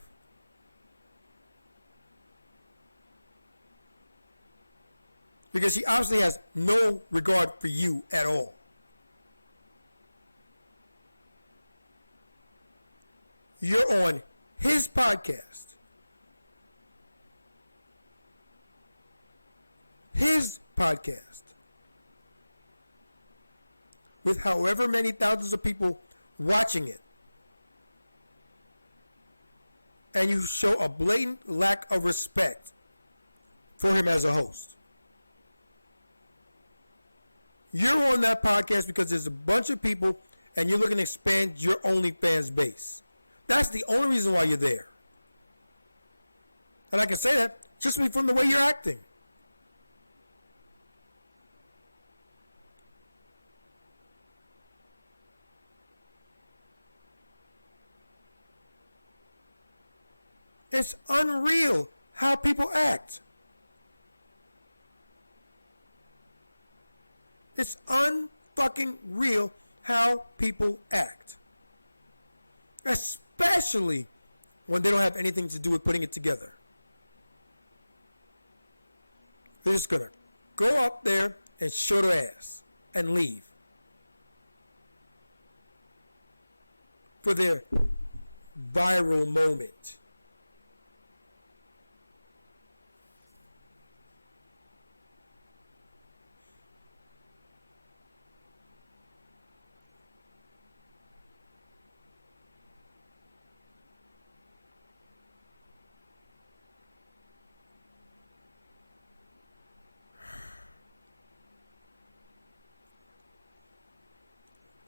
Because she obviously has no regard for you at all. You're on his podcast. His podcast. With however many thousands of people watching it. And you show a blatant lack of respect for him as a host. You're on that podcast because there's a bunch of people and you're looking to expand your OnlyFans base. That's the only reason why you're there. And I can say that just from the way you're acting. It's unreal how people act. It's unfucking real how people act. Especially when they don't have anything to do with putting it together. They're just gonna go up there and show their ass and leave. For their viral moment.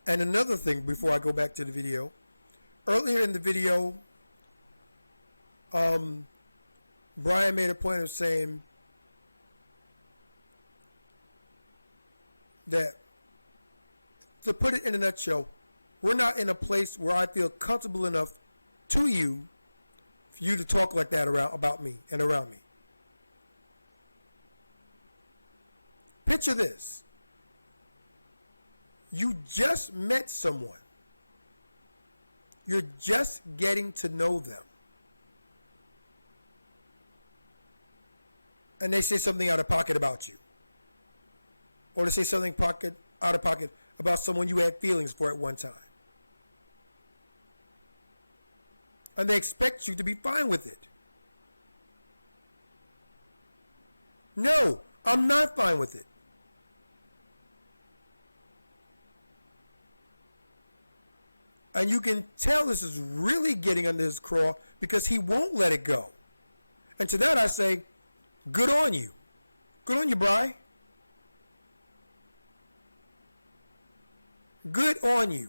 And another thing before I go back to the video, earlier in the video, Brian made a point of saying that, to put it in a nutshell, we're not in a place where I feel comfortable enough to you for you to talk like that about me and around me. Picture this. You just met someone. You're just getting to know them. And they say something out of pocket about you. Or they say something out of pocket about someone you had feelings for at one time. And they expect you to be fine with it. No, I'm not fine with it. And you can tell this is really getting under his craw because he won't let it go. And to that I say, good on you. Good on you, Bri. Good on you.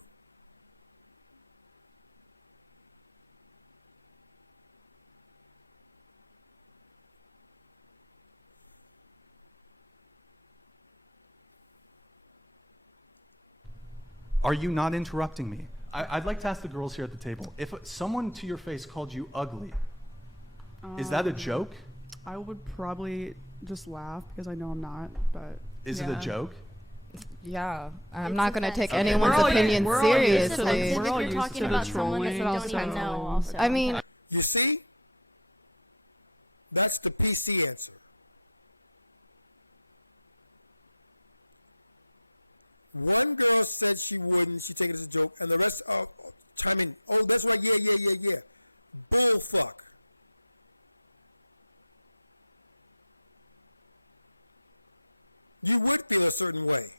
Are you not interrupting me? I'd like to ask the girls here at the table, if someone to your face called you ugly, is that a joke? I would probably just laugh because I know I'm not, but... Is it a joke? Yeah, I'm It's not going to take offensive. anyone's opinion we're all used to seriously. the- we're all If you're used talking to the about someone that you trolling, don't even so- know also. I mean, You see? That's the PC answer. One girl said she wouldn't, she take it as a joke, and the rest chime in. Oh, that's right, yeah. Bull fuck. You would feel a certain way.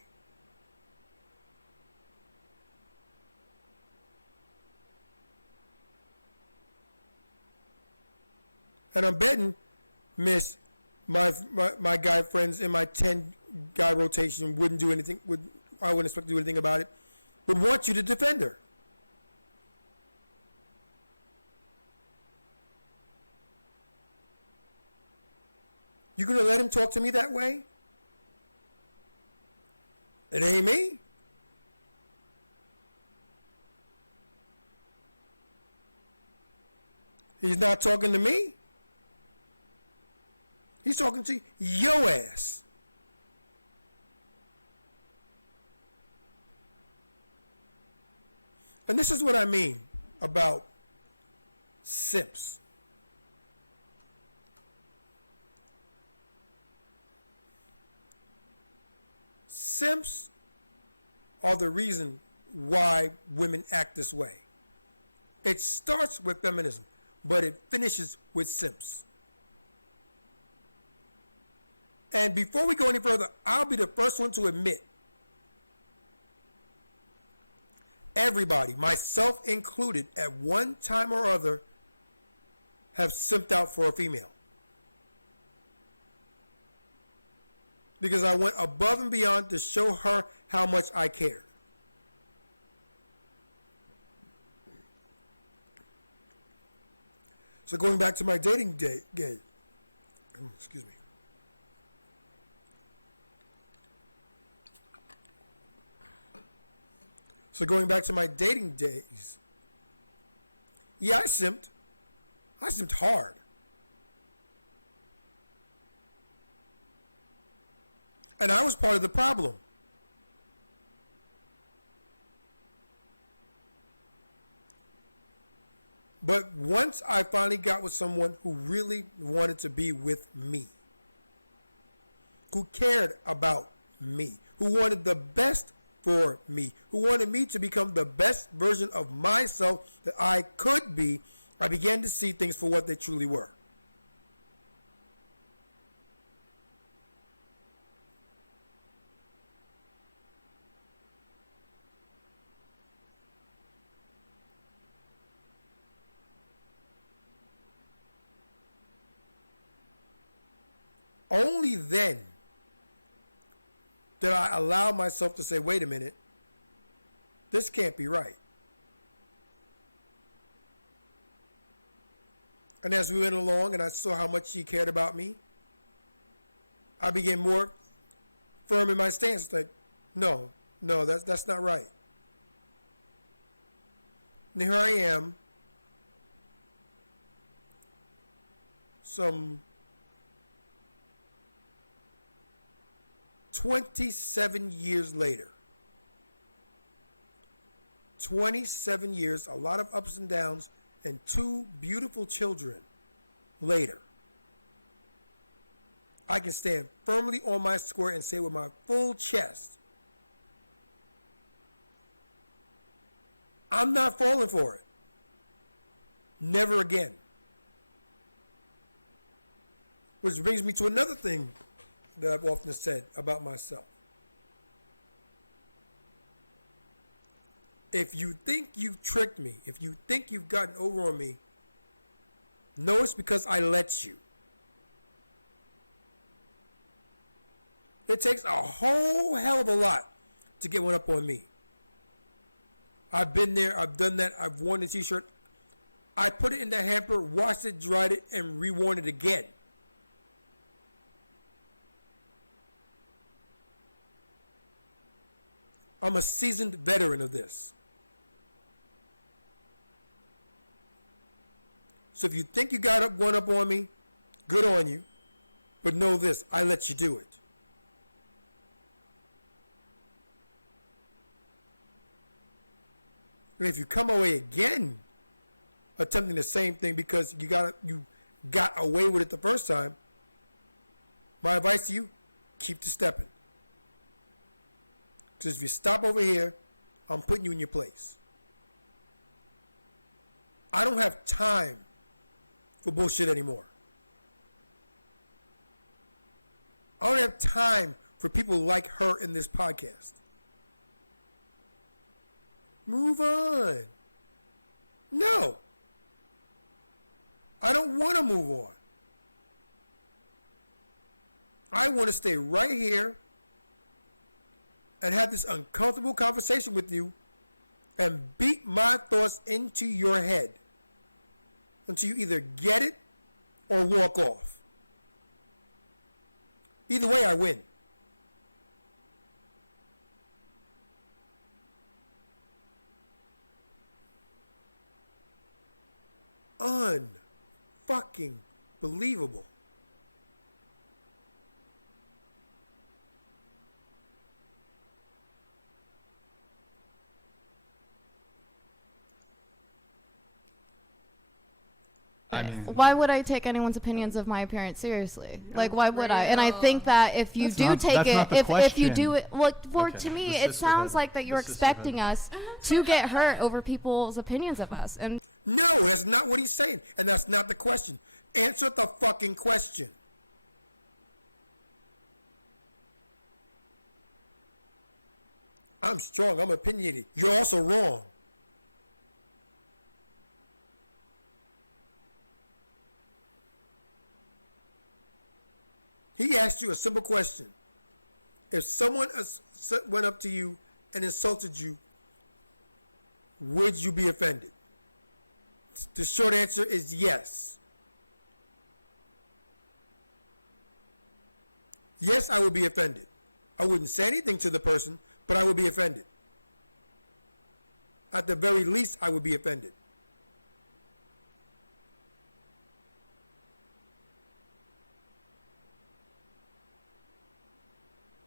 And I'm betting, Miss, my guy friends in my 10 guy rotation wouldn't do anything, I wouldn't expect to do anything about it, would want you to defend her. You gonna let him talk to me that way? It ain't me. He's not talking to me. He's talking to your ass. And this is what I mean about simps. Simps are the reason why women act this way. It starts with feminism, but it finishes with simps. And before we go any further, I'll be the first one to admit everybody, myself included, at one time or other, have simped out for a female. Because I went above and beyond to show her how much I cared. So going back to my dating day, excuse me. So going back to my dating days, yeah, I simped. I simped hard. And I was part of the problem. But once I finally got with someone who really wanted to be with me, who cared about me, who wanted the best for me, who wanted me to become the best version of myself that I could be, I began to see things for what they truly were. Only then did I allow myself to say, wait a minute, this can't be right. And as we went along and I saw how much she cared about me, I became more firm in my stance. Like, no, that's not right. And here I am, some 27 years later. 27 years, a lot of ups and downs, and 2 beautiful children later. I can stand firmly on my square and say with my full chest, I'm not falling for it. Never again. Which brings me to another thing that I've often said about myself. If you think you've tricked me, if you think you've gotten over on me, know it's because I let you. It takes a whole hell of a lot to get one up on me. I've been there, I've done that, I've worn the t-shirt. I put it in the hamper, washed it, dried it, and reworn it again. I'm a seasoned veteran of this. So if you think you got one up on me, good on you. But know this, I let you do it. And if you come away again attempting the same thing because you got away with it the first time, my advice to you, keep to stepping. Because if you stop over here, I'm putting you in your place. I don't have time for bullshit anymore. I don't have time for people like her in this podcast. Move on. No. I don't want to move on. I want to stay right here and have this uncomfortable conversation with you and beat my thoughts into your head until you either get it or walk off. Either way, I win. Unfucking believable. I mean, Why would I take anyone's opinions of my appearance seriously? Like, why would I? And I think that if you do take it, if you do it, well, to me, it sounds like that you're expecting us to get hurt over people's opinions of us. And No, that's not what he's saying. And that's not the question. Answer the fucking question. I'm strong. I'm opinionated. You're also wrong. He asked you a simple question. If someone went up to you and insulted you, would you be offended? The short answer is yes. Yes, I would be offended. I wouldn't say anything to the person, but I would be offended. At the very least, I would be offended.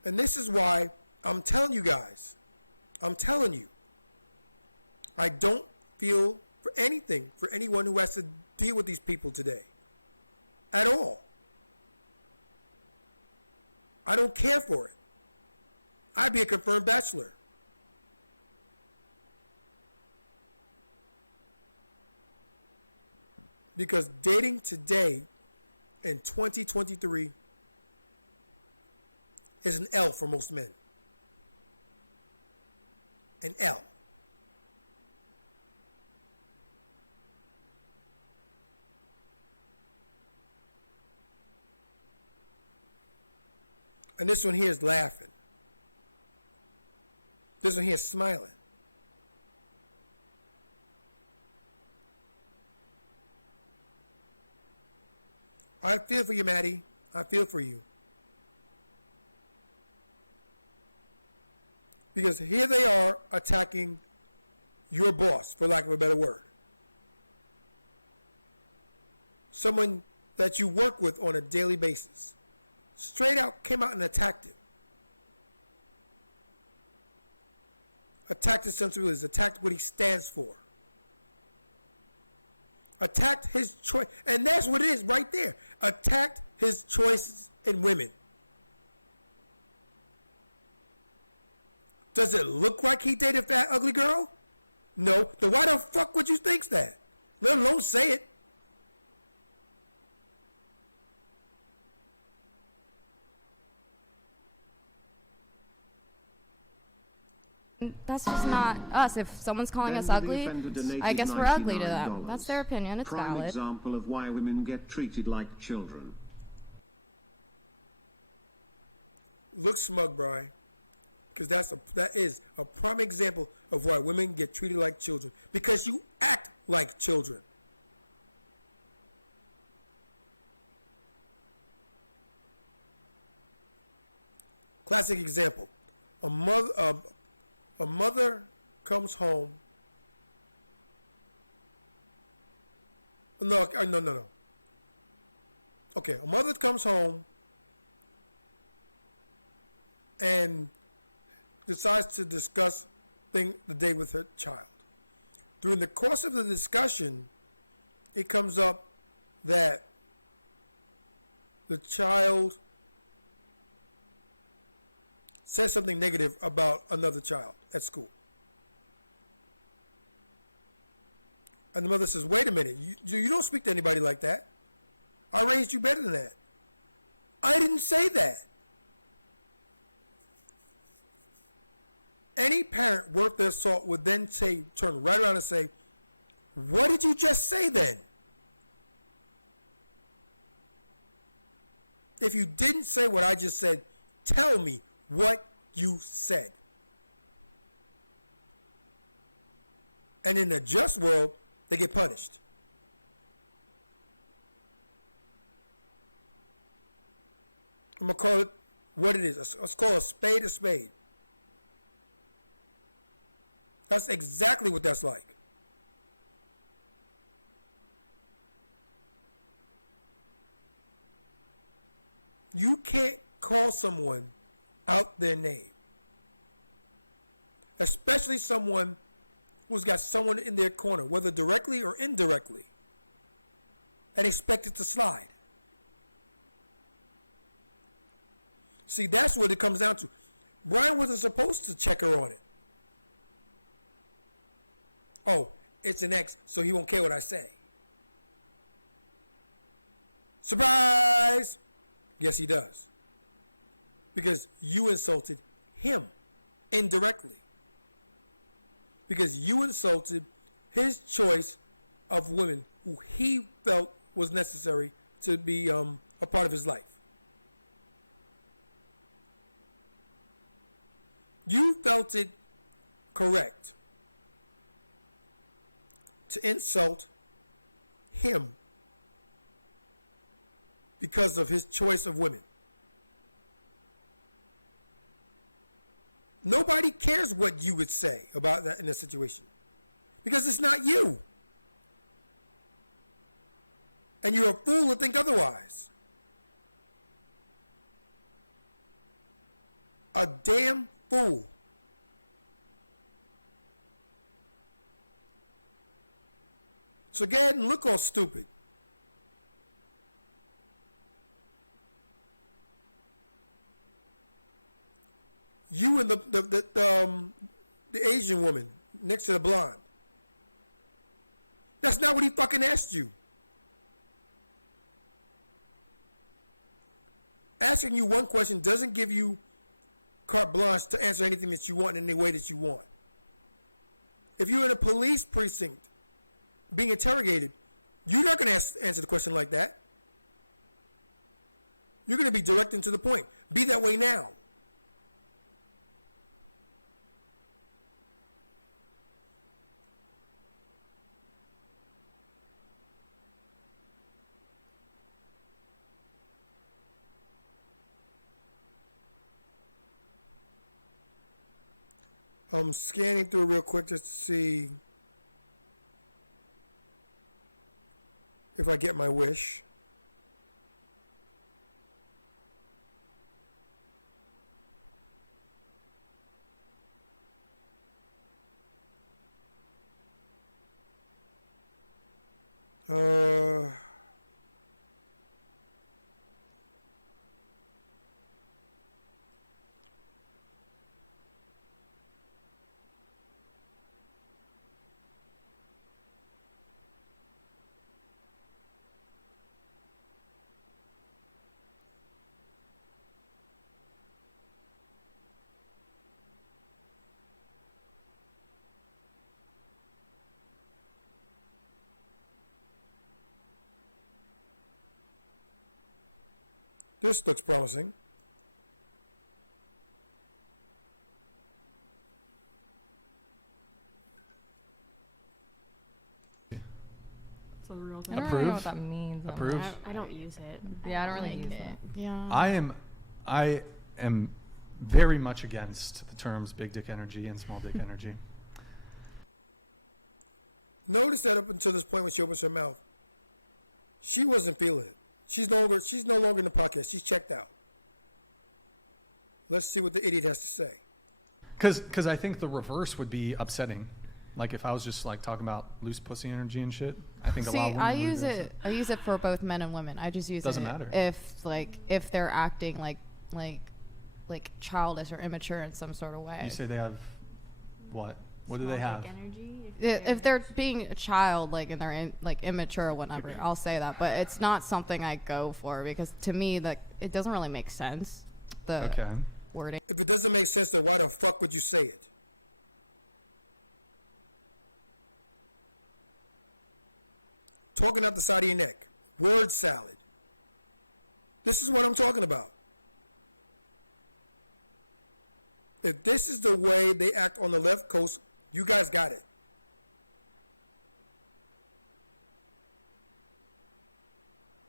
And this is why I'm telling you guys, I don't feel for anything for anyone who has to deal with these people today. At all. I don't care for it. I'd be a confirmed bachelor. Because dating today in 2023 is an L for most men. An L. And this one here is laughing. This one here is smiling. I feel for you, Maddie. I feel for you. Because here they are attacking your boss, for lack of a better word. Someone that you work with on a daily basis. Straight out came out and attacked him. Attacked his sensibilities, attacked what he stands for. Attacked his choice. And that's what it is right there. Attacked his choices in women. Does it look like he dated a fat, ugly girl? No. Then why the fuck would you think that? Let alone say it. that's just not us. If someone's calling us ugly, I guess we're ugly to them. That's their opinion. It's Prime valid. example of why women get treated like children. Look smug, Brian. Because that is a prime example of why women get treated like children. Because you act like children. Classic example. A mother comes home. No. Okay, a mother comes home and decides to discuss the day with her child. During the course of the discussion, it comes up that the child says something negative about another child at school. And the mother says, wait a minute, you don't speak to anybody like that. I raised you better than that. I didn't say that. Any parent worth their salt would then turn right around and say, what did you just say then? If you didn't say what I just said, tell me what you said. And in a just world, they get punished. I'm going to call it what it is. Let's call a spade a spade. That's exactly what that's like. You can't call someone out their name. Especially someone who's got someone in their corner, whether directly or indirectly. and expect it to slide. See, that's what it comes down to. Brian wasn't supposed to check her on it. Oh, it's an ex, so he won't care what I say. Surprise! Yes, he does. Because you insulted him indirectly. Because you insulted his choice of women who he felt was necessary to be a part of his life. You felt it correct to insult him because of his choice of women. Nobody cares what you would say about that in a situation because it's not you. And you're a fool to think otherwise. A damn fool. So go ahead and look all stupid. You and the Asian woman next to the blonde. That's not what he fucking asked you. Asking you one question doesn't give you carte blanche to answer anything that you want in any way that you want. If you're in a police precinct being interrogated, you're not going to answer the question like that. You're going to be direct and to the point. Be that way now. I'm scanning through real quick just to see if I get my wish. This looks promising. It's a real thing. I don't Approve? really know what that means. Approve? I don't use it. Yeah, I don't really use it. Yeah. I am very much against the terms big dick energy and small dick energy. Notice that up until this point when she opens her mouth, she wasn't feeling it. She's no longer in the podcast. She's checked out. Let's see what the idiot has to say. Because I think the reverse would be upsetting. Like if I was just like talking about loose pussy energy and shit. I think See, a lot of women I would use be it. I use it for both men and women. I just use Doesn't it matter. if they're acting like childish or immature in some sort of way. You say they have what? What do they have? If they're being a child, like and they're immature or whatever, I'll say that. But it's not something I go for because to me, it doesn't really make sense. The Okay. wording. If it doesn't make sense, then why the fuck would you say it? Talking out the side of your neck. Word salad. This is what I'm talking about. If this is the way they act on the left coast, you guys got it.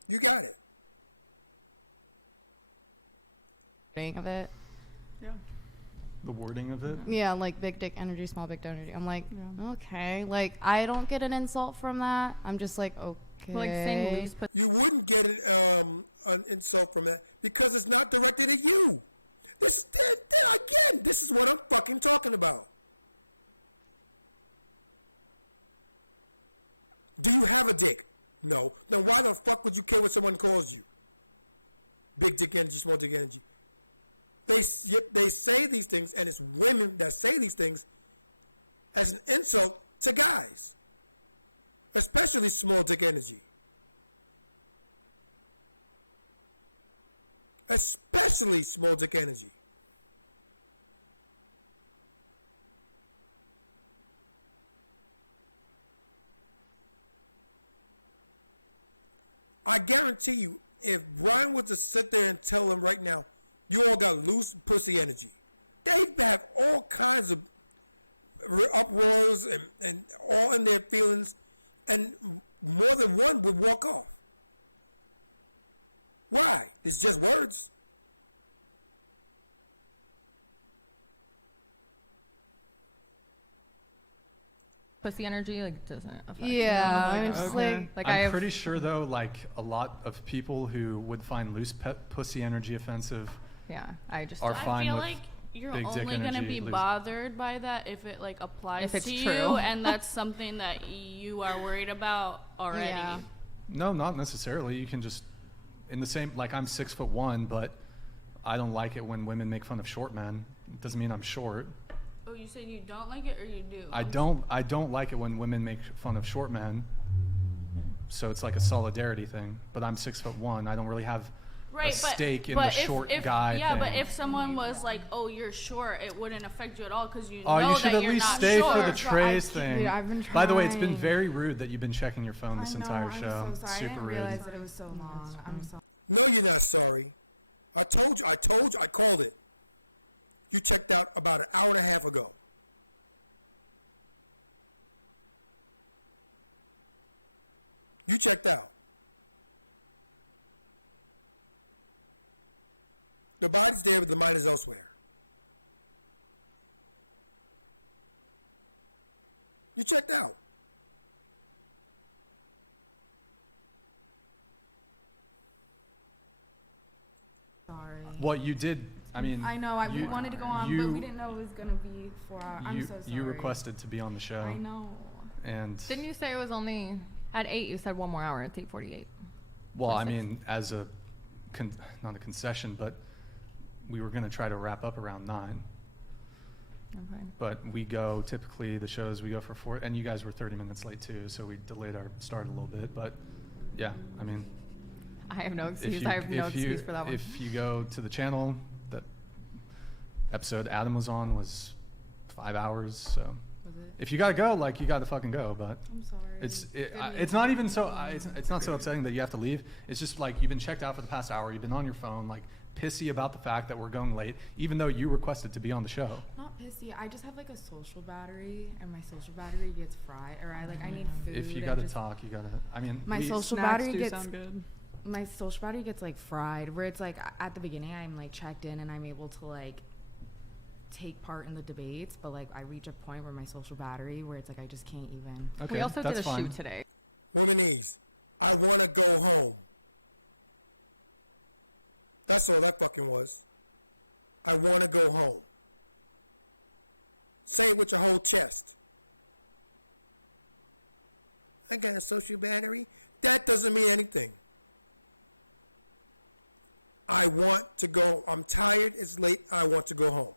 You got it. Of it. The wording of it? Yeah, like big dick energy, small dick energy. I'm like, okay. Like, I don't get an insult from that. I'm just like, okay. Like saying loose pussy. You wouldn't get an insult from that because it's not directed at you. Again, this is what I'm fucking talking about. Do you have a dick? No. Then why the fuck would you care what someone calls you? Big dick energy, small dick energy. They say these things, and it's women that say these things as an insult to guys, especially small dick energy. Especially small dick energy. I guarantee you, if Brian was to sit there and tell him right now, you all got loose pussy energy, they'd have all kinds of uproars and all in their feelings, and more than one would walk off. Why? It's just words. Pussy energy like doesn't affect Yeah, me. I'm just Okay. Like I'm pretty sure though, like a lot of people who would find loose pussy energy offensive Yeah, I just are I fine feel with like you're big dick only gonna energy be loose. bothered by that if it like applies If it's to true. you, and that's something that you are worried about already. Yeah. No, not necessarily. You can just in the same like I'm 6'1", but I don't like it when women make fun of short men. It doesn't mean I'm short. Oh, you said you don't like it, or you do? I don't like it when women make fun of short men. So it's like a solidarity thing. But I'm 6'1". I don't really have a stake in the short guy Yeah, thing. but if someone was like, "Oh, you're short," it wouldn't affect you at all because you Oh, know you should that at you're least not stay short. for the trays thing. Dude, I've been By the way, it's been trying. very rude that you've been checking your phone this entire show. I'm so sorry. Super I didn't rude. realize that it was so long. I'm sorry. No, you're not sorry. I told you, I called it. You checked out about an hour and a half ago. You checked out. The body's there, but the mind is elsewhere. You checked out. Sorry. What you did, I mean, I know. We wanted to go on, but we didn't know it was gonna be 4 hours. I'm you, so sorry. you requested to be on the show. I know. And Didn't you say it was only at 8? You said one more hour at 8:48. well, I mean, as a not a concession, but we were going to try to wrap up around 9. Okay. But we go typically the shows we go for 4, and you guys were 30 minutes late too, so we delayed our start a little bit. But yeah, I mean, I have no if excuse. you, I have no if you- excuse for that one. If you go to the channel, that episode Adam was on was 5 hours. So if you gotta go, like you gotta fucking go. But I'm sorry. it's not even so it's not so upsetting that you have to leave. It's just like you've been checked out for the past hour. You've been on your phone, like pissy about the fact that we're going late, even though you requested to be on the show. Not pissy. I just have like a social battery, and my social battery gets fried, or I need food. If you and gotta just- talk, you gotta. I mean, My social Snacks battery do gets sound good. my social battery gets like fried, where it's like at the beginning I'm like checked in and I'm able to like take part in the debates, but like I reach a point where my social battery where it's like I just can't even. Okay, we also that's did a fine. shoot today. Womanese, I want to go home. That's all that fucking was. I want to go home. Say it with your whole chest. I got a social battery. That doesn't mean anything. I want to go. I'm tired. It's late. I want to go home.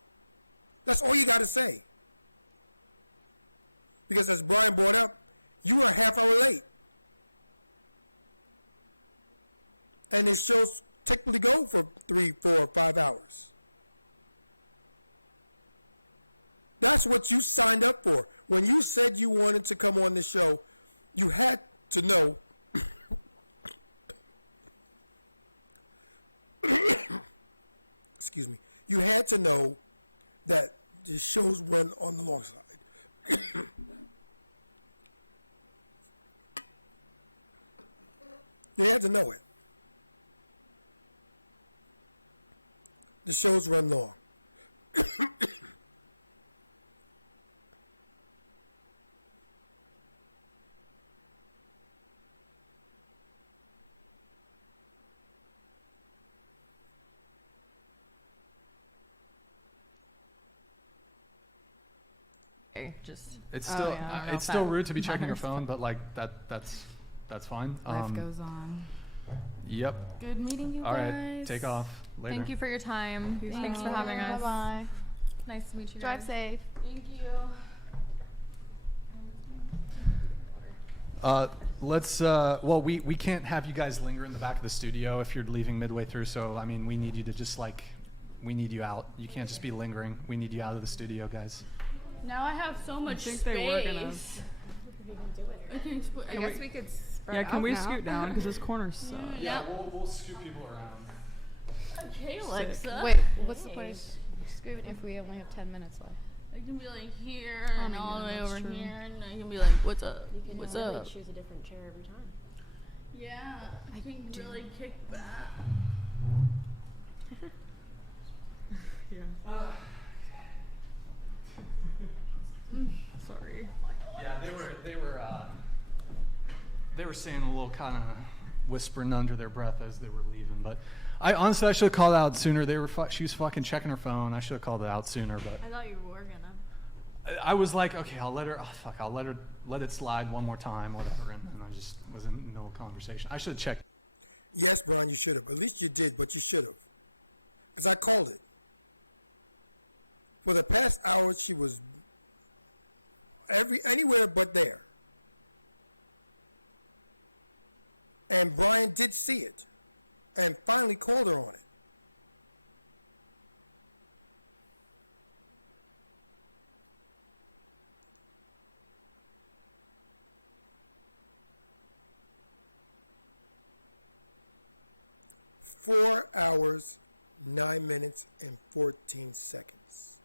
That's all you got to say. Because as Brian brought up, you were a half hour late. And these shows typically go for 3, 4, 5 hours. That's what you signed up for. When you said you wanted to come on the show, you had to know. Excuse me. You had to know that the shows run on the long side. You had to know it. The shows run long. Just It's Oh, still yeah, I don't know it's if still that rude to be checking your matters. phone, but like that's That's fine. Life goes on. Yep. Good meeting you All guys. right. Take off. Later. Thank you for your time. Thanks for having us. Bye-bye. Nice to meet you. Drive guys. safe. Thank you. Well, we can't have you guys linger in the back of the studio if you're leaving midway through. So, I mean, we need you to just we need you out. You can't just be lingering. We need you out of the studio, guys. Now I have so much think space. they were gonna- I guess we could spread Yeah, can out we now. scoot down? Because this corner sucks. Yeah. We'll scoot people around. Okay, Alexa. Wait, what's the point of scooting if we only have 10 minutes left? I can be like here and all the way that's over true. here, and I can be like, "What's up? What's up?" Choose a different chair every time. Yeah, I can really kick back. Sorry. Yeah, they were saying a little kind of whispering under their breath as they were leaving. But I honestly should have called out sooner. She was fucking checking her phone. I should have called it out sooner. But I thought you were gonna. I was like, okay, I'll let it slide one more time, whatever. And I just was in no conversation. I should have checked. Yes, Brian, you should have. At least you did, but you should have. Because I called it. For the past hour, she was anywhere but there. And Brian did see it and finally called her on it. Four hours, 9 minutes, and 14 seconds.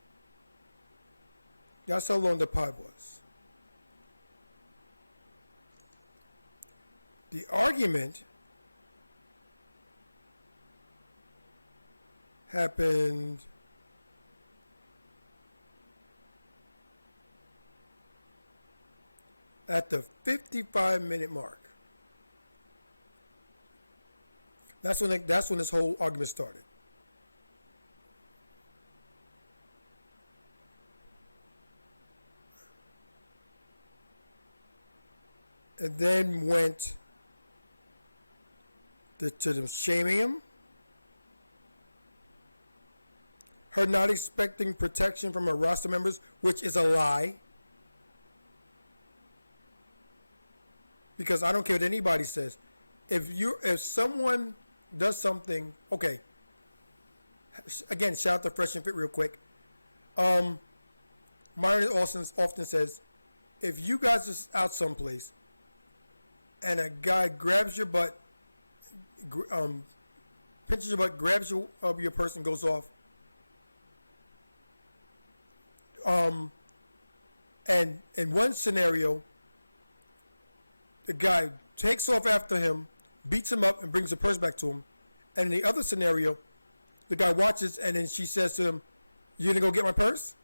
That's how long the pod was. The argument happened at the 55-minute mark. That's when this whole argument started. And then went to them shaming him, her not expecting protection from her roster members, which is a lie. Because I don't care what anybody says. If someone does something, okay. Again, shout out to Fresh and Fit real quick. Myron often says, if you guys are out someplace and a guy grabs your butt, pinches your butt, grabs your purse and goes off, and in one scenario, the guy takes off after him, beats him up, and brings the purse back to him. And in the other scenario, the guy watches, and then she says to him, "You gonna go get my purse?"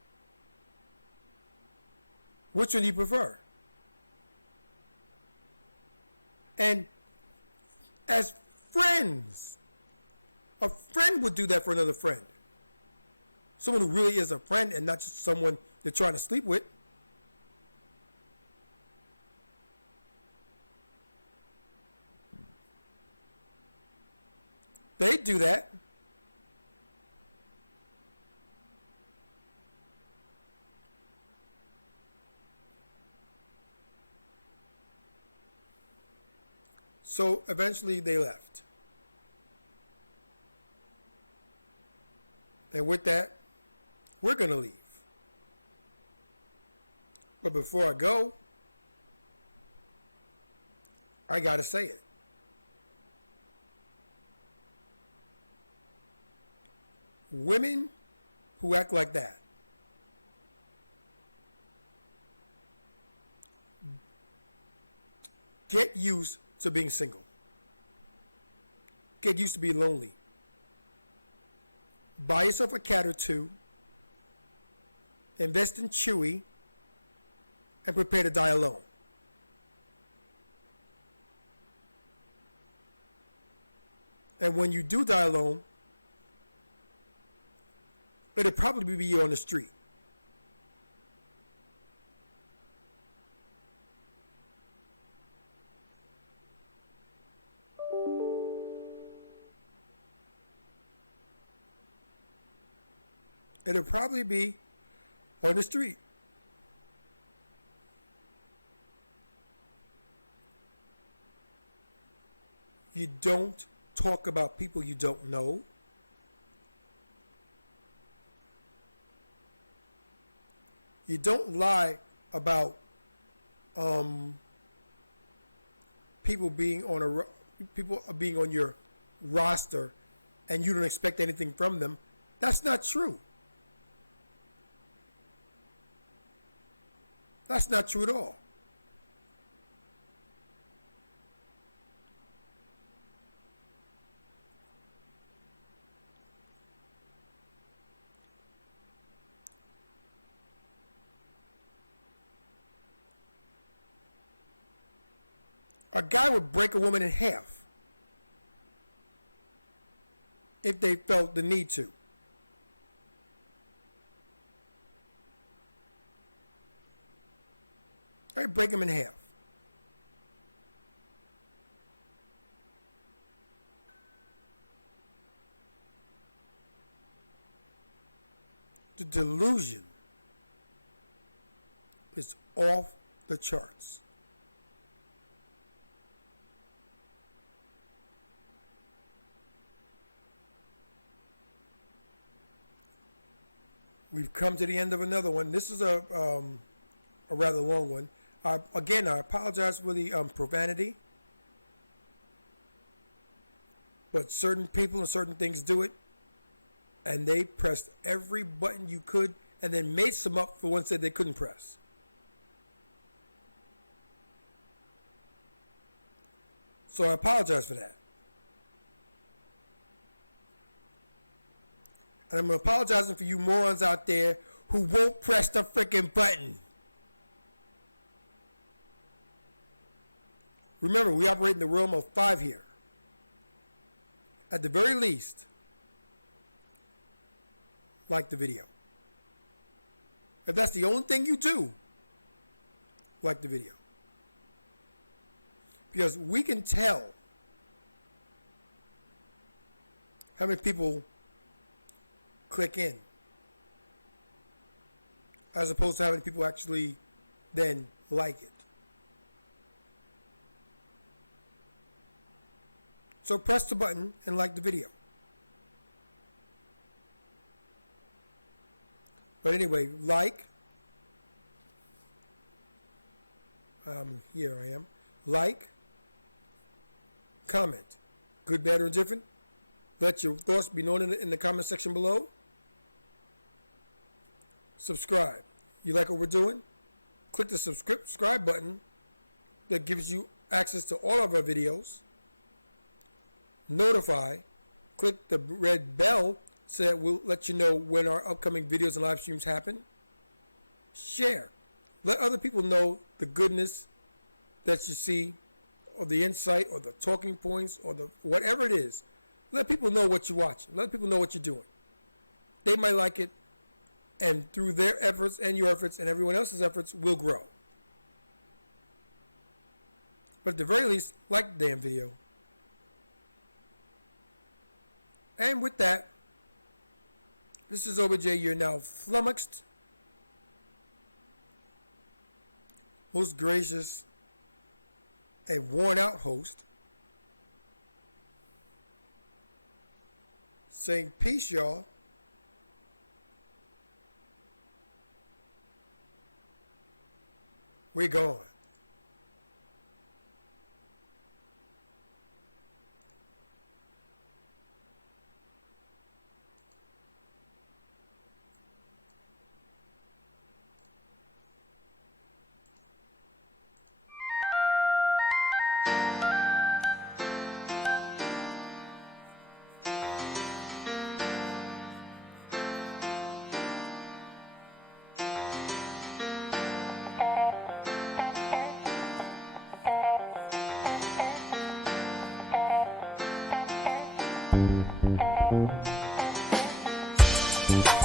Which one do you prefer? And as friends, a friend would do that for another friend. Someone who really is a friend and not just someone they're trying to sleep with. They do that. So eventually they left. And with that, we're going to leave. But before I go, I got to say it. Women who act like that get used to being single. Get used to being lonely. Buy yourself a cat or two. Invest in Chewy. And prepare to die alone. And when you do die alone, it'll probably be you on the street. It'll probably be on the street. You don't talk about people you don't know. You don't lie about people being on your roster and you don't expect anything from them. That's not true. That's not true at all. A guy would break a woman in half if they felt the need to. I'd break him in half. The delusion is off the charts. We've come to the end of another one. This is a rather long one. Again, I apologize for the profanity, but certain people and certain things do it, and they pressed every button you could and then made some up for ones that they couldn't press. So I apologize for that. And I'm apologizing for you morons out there who won't press the freaking button. Remember, we operate in the realm of 5 here. At the very least, like the video. If that's the only thing you do, like the video. Because we can tell how many people click in as opposed to how many people actually then like it. So press the button and like the video. But anyway, like. Here I am. Like. Comment. Good, bad, or indifferent. Let your thoughts be known in the comment section below. Subscribe. You like what we're doing? Click the subscribe button that gives you access to all of our videos. Notify. Click the red bell so that we'll let you know when our upcoming videos and live streams happen. Share. Let other people know the goodness that you see, or the insight, or the talking points, or the whatever it is. Let people know what you're watching. Let people know what you're doing. They might like it, and through their efforts and your efforts and everyone else's efforts, we'll grow. But at the very least, like the damn video. And with that, this is OBJ, you're now flummoxed, most gracious, and worn out host, saying peace, y'all. We're gone. Thank you.